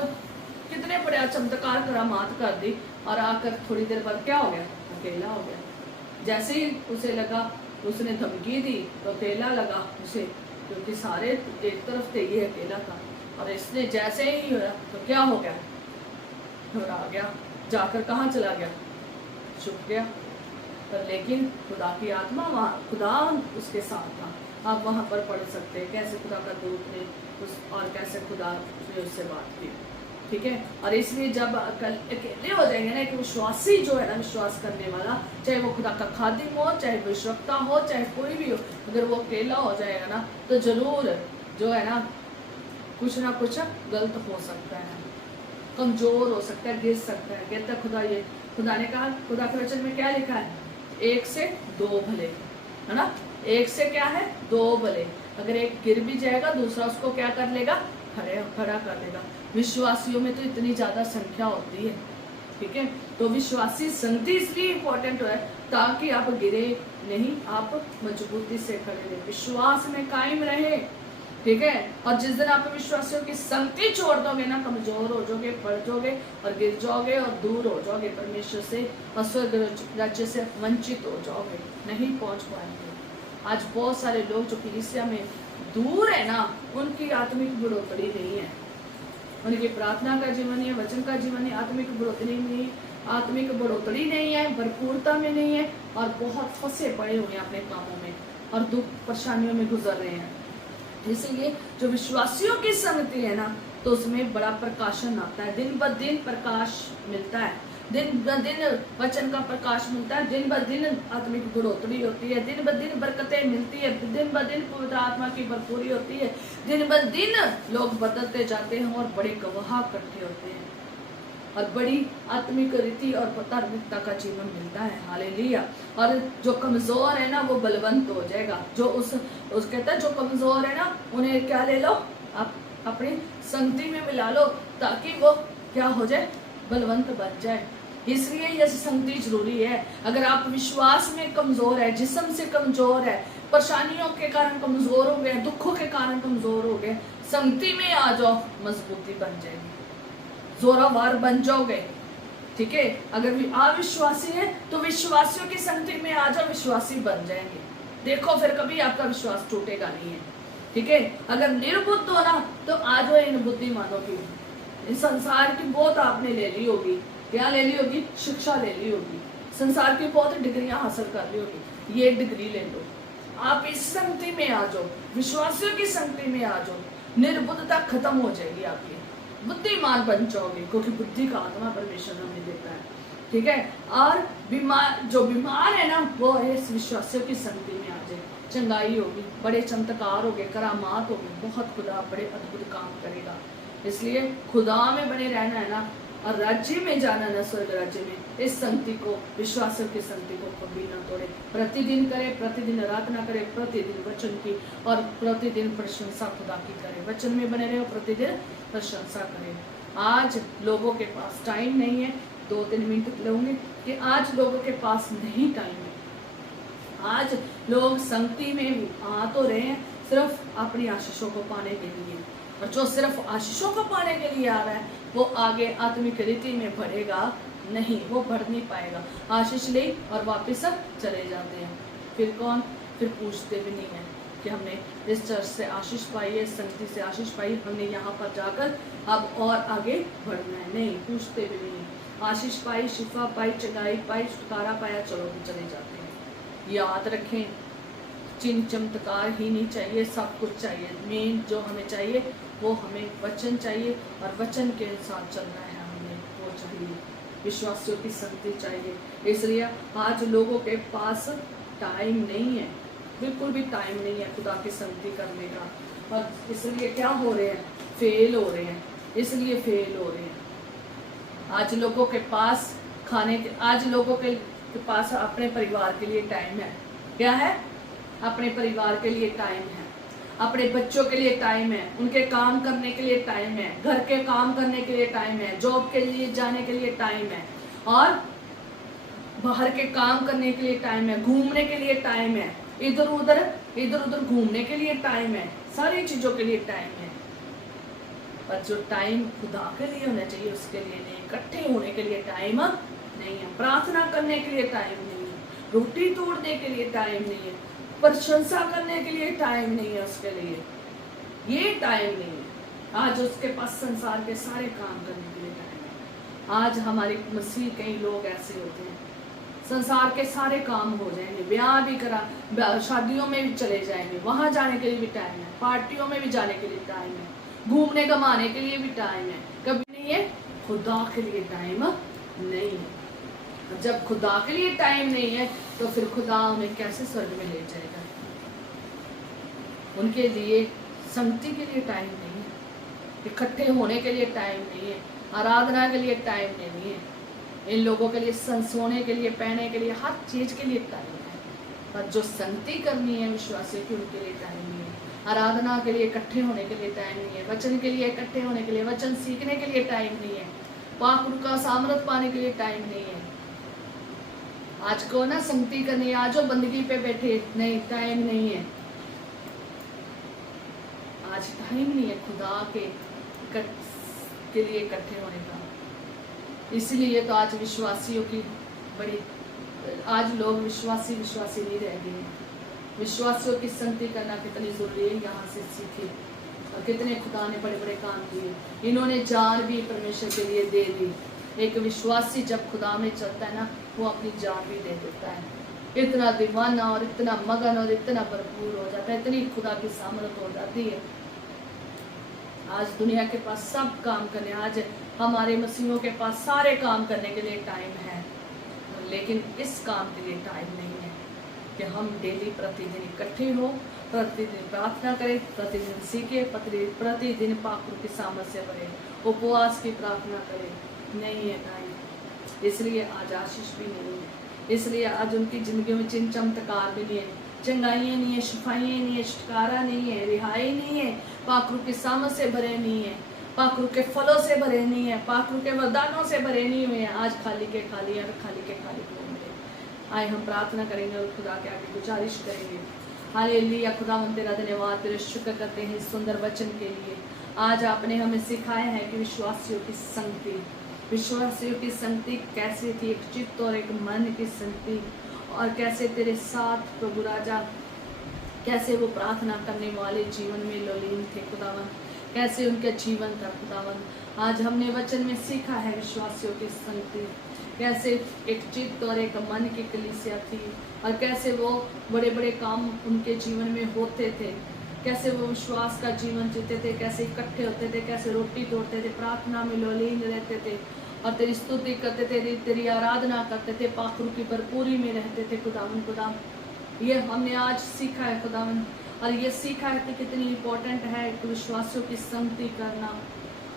कितने बड़ा चमत्कार करामात कर दी, और आकर थोड़ी देर बाद क्या हो गया, अकेला हो गया। जैसे ही उसे लगा, उसने धमकी दी तो अकेला लगा उसे, क्योंकि सारे एक तरफ थे, ये अकेला था। और इसने जैसे ही हुआ तो क्या हो गया, घबरा गया, जाकर कहाँ चला गया, छुप गया। पर लेकिन खुदा की आत्मा वहाँ, खुदा उसके साथ था। आप वहाँ पर पढ़ सकते हैं कैसे खुदा का दूत ने और कैसे खुदा ने उससे बात की। ठीक है, और इसलिए जब कल अकेले हो जाएंगे ना, एक विश्वासी जो है ना, विश्वास करने वाला, चाहे वो खुदा का खादिम हो, चाहे विश्वक्ता हो, चाहे कोई भी हो, अगर वो अकेला हो जाएगा ना तो जरूर जो है ना कुछ ना कुछ गलत हो सकता है, कमजोर हो सकता है, गिर सकता है। कहता खुदा, ये खुदा ने कहा, खुदा के वचन में क्या लिखा है, 1 से 2 भले, है ना, 1 से क्या है, 2 भले। अगर एक गिर भी जाएगा दूसरा उसको क्या कर लेगा, खड़ा कर लेगा। विश्वासियों में तो इतनी ज्यादा संख्या होती है। ठीक है, तो विश्वासी संगति इसलिए इम्पोर्टेंट है ताकि आप गिरे नहीं, आप मजबूती से खड़े रहे, विश्वास में कायम रहे। ठीक है, और जिस दिन आप विश्वासियों की संगति छोड़ दोगे ना, कमजोर हो जाओगे, पड़ जाओगे और गिर जाओगे और दूर हो जाओगे परमेश्वर से, और स्वर्ग राज्य से वंचित हो जाओगे, नहीं पहुंच पाएंगे। आज बहुत सारे लोग जो कलीसिया में दूर है ना, उनकी आत्मिक बढ़ोतरी नहीं है, उनकी प्रार्थना का जीवन है, वचन का जीवन है, आत्मिक बढ़ोतरी नहीं, आत्मिक बढ़ोतरी नहीं है, भरपूरता में नहीं है, और बहुत फंसे पड़े हुए हैं अपने कामों में और दुख परेशानियों में गुजर रहे हैं। इसलिए जो विश्वासियों की संगति है ना, तो उसमें बड़ा प्रकाशन आता है, दिन ब दिन प्रकाश मिलता है। दिन ब दिन वचन का प्रकाश मिलता है, दिन ब दिन आत्मिक बढ़ोतरी होती है, दिन ब दिन बरकतें मिलती है, दिन ब दिन पवित्र आत्मा की भरपूरी होती है, दिन ब दिन लोग बदलते जाते हैं और बड़े गवाह इकट्ठे होते हैं और बड़ी आत्मिक रीति और धार्मिकता का जीवन मिलता है। हालेलुया। और जो कमजोर है ना वो बलवंत हो जाएगा। जो उस कहता है जो कमजोर है ना उन्हें क्या ले लो, आप अपनी संगति में मिला लो ताकि वो क्या हो जाए, बलवंत बन जाए। इसलिए यह संगति जरूरी है। अगर आप विश्वास में कमजोर है, जिस्म से कमजोर है, परेशानियों के कारण कमजोर हो गए, दुखों के कारण कमजोर हो गए, संगति में आ जाओ, मजबूती बन जाएगी, जोरावर बन जाओगे। ठीक है। अगर अविश्वासी है तो विश्वासियों की संगति में आ जाओ, विश्वासी बन जाएंगे। देखो फिर कभी आपका विश्वास टूटेगा नहीं है। ठीक है। अगर निर्बुद्ध हो ना तो आ जाओ इन बुद्धिमानों की। इस संसार की बहुत आपने ले ली होगी, क्या ले ली होगी, शिक्षा ले ली होगी, संसार की बहुत डिग्रियां हासिल कर ली होगी, ये डिग्री ले लो। आप इस संगति में आ जाओ, विश्वासियों की संगति में आ जाओ, निर्बुद्धता खत्म हो जाएगी आपकी, बुद्धिमान बन जाओगे, क्योंकि बुद्धि का आत्मा परमेश्वर हमें देता है। ठीक है। और बीमार, जो बीमार है ना वो इस विश्वासियों की संगति में आ जाए, चंगाई होगी, बड़े चमत्कार होंगे, करामात होगी, बहुत खुदा बड़े अद्भुत काम करेगा। इसलिए खुदा में बने रहना है ना और राज्य में जाना ना, स्वर्ग राज्य में, इस संगति को, विश्वासियों की संगति को कभी ना तोड़े। प्रतिदिन करे, प्रतिदिन आराधना करे, प्रतिदिन वचन की और प्रतिदिन प्रशंसा खुदा की करे, वचन में बने रहे, प्रतिदिन प्रशंसा करें। आज लोगों के पास टाइम नहीं है, 2-3 मिनट लूंगी कि आज लोगों के पास नहीं टाइम है। आज लोग संगति में आ तो रहे हैं सिर्फ अपनी आशीषों को पाने के लिए, और जो सिर्फ आशीषों को पाने के लिए आ रहा है वो आगे आत्मिक रीति में बढ़ेगा नहीं, वो बढ़ नहीं पाएगा। आशीष ले और वापस चले जाते हैं। फिर कौन, फिर पूछते भी नहीं है कि हमने इस चर्च से आशीष पाई है, संगति से आशीष पाई, हमने यहाँ पर जाकर अब और आगे बढ़ना है, नहीं, पूछते भी नहीं। आशीष पाई, शिफा पाई, चंगाई पाई, छुटकारा पाया, चलो भी चले जाते हैं। याद रखें, चिन्ह चमत्कार ही नहीं चाहिए, सब कुछ चाहिए। मेन जो हमें चाहिए वो हमें वचन चाहिए और वचन के साथ चलना है, हमें वो चाहिए। विश्वासियों की संगति चाहिए। इसलिए आज लोगों के पास टाइम नहीं है, बिल्कुल भी टाइम नहीं है खुदा की संगति करने का, और इसलिए क्या हो रहे हैं, फेल हो रहे हैं, इसलिए फेल हो रहे हैं। आज लोगों के पास खाने के, आज लोगों के पास अपने परिवार के लिए टाइम है, क्या है, अपने परिवार के लिए टाइम है, अपने बच्चों के लिए टाइम है, उनके काम करने के लिए टाइम है, घर के काम करने के लिए टाइम है, जॉब के लिए जाने के लिए टाइम है, और बाहर के काम करने के लिए टाइम है, घूमने के लिए टाइम है, इधर उधर घूमने के लिए टाइम है, सारी चीजों के लिए टाइम है। पर जो टाइम खुदा के लिए होना चाहिए उसके लिए नहीं, इकट्ठे होने के लिए टाइम नहीं है, प्रार्थना करने के लिए टाइम नहीं है, रोटी तोड़ने के लिए टाइम नहीं है, प्रशंसा करने के लिए टाइम नहीं है, उसके लिए ये टाइम नहीं है। आज उसके पास संसार के सारे काम करने के लिए टाइम है। आज हमारे मसीह कई लोग ऐसे होते हैं, संसार के सारे काम हो जाएंगे, ब्याह भी करा, शादियों में भी चले जाएंगे, वहां जाने के लिए भी टाइम है, पार्टियों में भी जाने के लिए टाइम है, घूमने कमाने के लिए भी टाइम है, कभी नहीं है खुदा के लिए टाइम नहीं है। जब खुदा के लिए टाइम नहीं है तो फिर खुदा हमें कैसे स्वर्ग में ले जाएगा। उनके लिए संगति के लिए टाइम नहीं है, इकट्ठे होने के लिए टाइम नहीं है, आराधना के लिए टाइम नहीं है, इन लोगों के लिए सोने के लिए, पहने के लिए, हर चीज के लिए टाइम है। पर जो संगति करनी है विश्वासियों की, उनके लिए टाइम नहीं है, आराधना के लिए इकट्ठे होने के लिए टाइम नहीं है, वचन के लिए इकट्ठे होने के लिए, वचन सीखने के लिए टाइम नहीं है, पाक का सामर्थ पाने के लिए टाइम नहीं है। आज को ना संगति करनी, आज वो बंदगी पे बैठे, नहीं, टाइम नहीं है, आज टाइम नहीं है खुदा के लिए इकट्ठे होने का। इसलिए तो आज विश्वासियों की बड़ी, आज लोग विश्वासी नहीं रह गए। विश्वासियों की संगति करना कितनी जरूरी है, यहाँ से सीखे। और कितने खुदा ने बड़े बड़े काम किए, इन्होंने जान भी परमेश्वर के लिए दे दी। एक विश्वासी जब खुदा में चलता है ना, वो अपनी जान भी दे देता है, इतना दीवाना और इतना मगन और इतना भरपूर हो जाता है, इतनी खुदा की सामर्थ हो जाती है। आज दुनिया के पास सब काम करने, आज हमारे मसीहों के पास सारे काम करने के लिए टाइम है, लेकिन इस काम के लिए टाइम नहीं है कि हम डेली प्रतिदिन इकट्ठे हो, प्रतिदिन प्रार्थना करें, प्रतिदिन सीखे, प्रतिदिन पाकुर की सामर्थ से भरे, उपवास की प्रार्थना करें। नहीं है टाइम, इसलिए आज आशीष भी नहीं है, इसलिए आज उनकी जिंदगी में चिन्ह चमत्कार भी नहीं है, चंगाइयाँ नहीं है, शिफाइयाँ नहीं है, छुटकारा नहीं है, रिहाई नहीं है, पाखरू की सामर्थ से भरे नहीं है, पाखरू के फलों से भरे नहीं है, पाखरू के वरदानों से भरे नहीं हुए हैं। आज खाली के खाली और खाली के खाली होंगे। आए हम प्रार्थना करेंगे और खुदा के आगे गुजारिश करेंगे। हालेलुया, खुदावंद तेरा धन्यवाद, तेरे शुक्र करते हैं इस सुंदर वचन के लिए। आज आपने हमें सिखाया है कि विश्वासियों की संगति कैसे थी, एक चित्त और एक मन की संगति, और कैसे तेरे साथ प्रभु राजा, कैसे वो प्रार्थना करने वाले जीवन में लोलीन थे खुदावन, कैसे उनका जीवन था खुदावन। आज हमने वचन में सीखा है विश्वासियों की संगति, कैसे एक चित्त और एक मन की कलीसिया थी, और कैसे वो बड़े बड़े काम उनके जीवन में होते थे, कैसे वो विश्वास का जीवन जीते थे, कैसे इकट्ठे होते थे, कैसे रोटी तोड़ते थे, प्रार्थना में लोलीन रहते थे और तेरी स्तुति करते थे, तेरी आराधना करते थे, पाखरू की भरपूरी में रहते थे खुदावन। खुदा ये हमने आज सीखा है खुदावन, और ये सीखा है कि कितनी इम्पोर्टेंट है विश्वासियों की संगति करना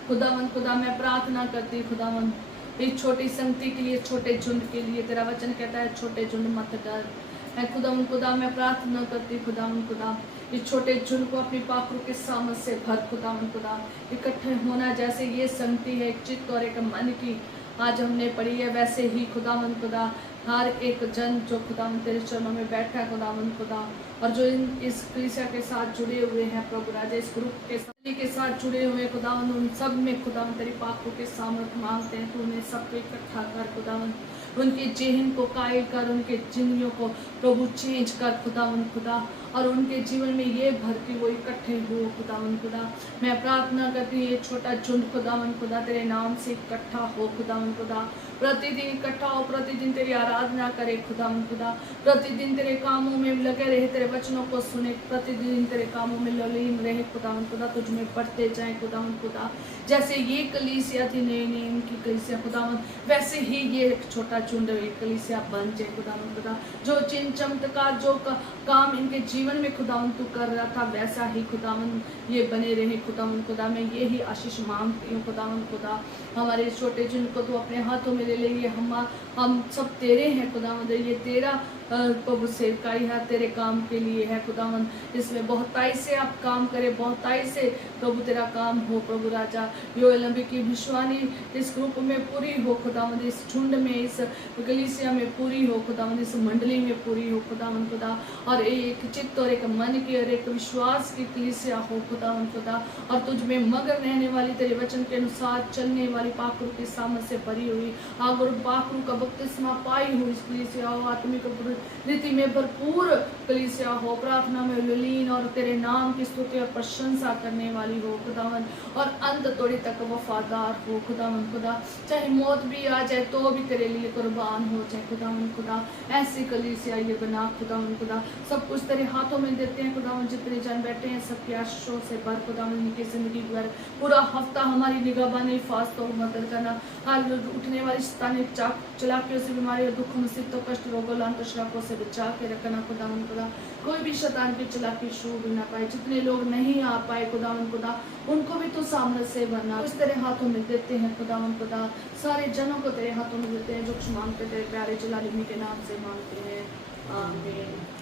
खुदावन। खुदा मैं प्रार्थना करती खुदावन इस छोटी संगति के लिए, छोटे झुंड के लिए। तेरा वचन कहता है छोटे झुंड मत डर है खुदावन। खुदा मैं प्रार्थना करती खुदावन, खुदा इस छोटे झुंड को अपनी पाखरू के सामर्थ से भर खुदावन। खुदा इकट्ठे होना जैसे ये संगति है एक चित्त और एक मन की आज हमने पढ़ी है, वैसे ही खुदावन खुदा हर एक जन जो खुदावन तेरे चरणों में बैठा है खुदावन खुदा, और जो इस कलीसिया के साथ जुड़े हुए हैं प्रभु राजा, इस ग्रुप के साथ जुड़े हुए खुदावन, उन सब में खुदावन तेरी पाखरू के सामर्थ मांगते हैं। तू उन्हें सबको इकट्ठा कर खुदावन, उनके जेहन को कायल कर, उनके जिंदगियों को प्रभु चेंज कर खुदावन खुदा, और उनके जीवन में ये भर के वो इकट्ठे हो खुदावन खुदा। मैं प्रार्थना करती हूँ ये छोटा झुंड खुदावन खुदा तेरे नाम से इकट्ठा हो खुदावन खुदा, प्रतिदिन इकट्ठा हो, प्रतिदिन तेरी आराधना करे खुदावन खुदा, प्रतिदिन तेरे कामों में लगे रहे, तेरे वचनों को सुने, प्रतिदिन तेरे कामों में ललीन रहे खुदावन खुदा, तुझ में बढ़ते जाए खुदावन खुदा। जैसे ये कलीसिया थी नई नई की कलीसिया खुदावन, वैसे ही ये एक छोटा झुंड एक कलीसिया बन जाए खुदावन खुदा। जो चिन्ह चमत्कार जो काम इनके जीवन में खुदावन तू कर रहा था, वैसा ही खुदावन ये बने रहे खुदावन खुदा। मैं ये ही आशीष मांगती हूँ खुदावन खुदा। हमारे छोटे झुंड को तू अपने हाथों में ले ले, ये हम सब तेरे हैं खुदावन, ये तेरा प्रभु सेवकाई है, तेरे काम के लिए है खुदावन। इसमें बहुताई से आप काम करें, बहुताई से प्रभु तेरा काम हो प्रभु राजा। योएल नबी की भविष्यवाणी इस ग्रुप में पूरी हो खुदावन, इस झुंड में, इस कलीसिया में पूरी हो खुदावन, इस मंडली में पूरी हो खुदावन खुदा, और एक चित्त और एक मन की और एक विश्वास की कलीसिया हो खुदावन खुदा, और तुझ में मगन रहने वाली, तेरे वचन के अनुसार चलने वाली पाखरू की सामर्थ से भरी हुई, अगर पाखरू का बपतिस्मा पाई हुई इस कलीसिया हो, आत्मिक रीति में भरपूर कलीसिया हो, प्रार्थना में ललीन और तेरे नाम की स्तुति और प्रशंसा करने वाली हो खुदावन, और अंत तोड़ी तक वफादार हो खुदावन खुदा। चाहे मौत भी आ जाए तो भी तेरे लिए कुर्बान हो जाए खुदावन खुदा। ऐसी कलीसिया ये बना खुदावन खुदा। सब कुछ तेरे हाथों में देते हैं खुदावन, जितने जन बैठे हैं सबके आशीषों से भर खुदावन, इनकी जिंदगी भर पूरा हफ्ता हमारी निगहबानी फास्ट और मदद करना, हर उठने वाली शैतानी चलाकियों से, बीमारी और दुख मुसीबतों कष्ट रोगों लांतशराकों से बचा के रखना खुदावन खुदा। कोई भी शैतान की चलाकी शुरू भी ना पाए, जितने लोग नहीं आ पाए खुदावन खुदा उनको भी तो सामने से भरना, इस तेरे हाथों में देते हैं खुदावन खुदा। सारे जनों को तेरे हाथों में देते हैं, जो कुछ मांगते तेरे प्यारे जलाली के नाम से मांगते हैं, आमीन।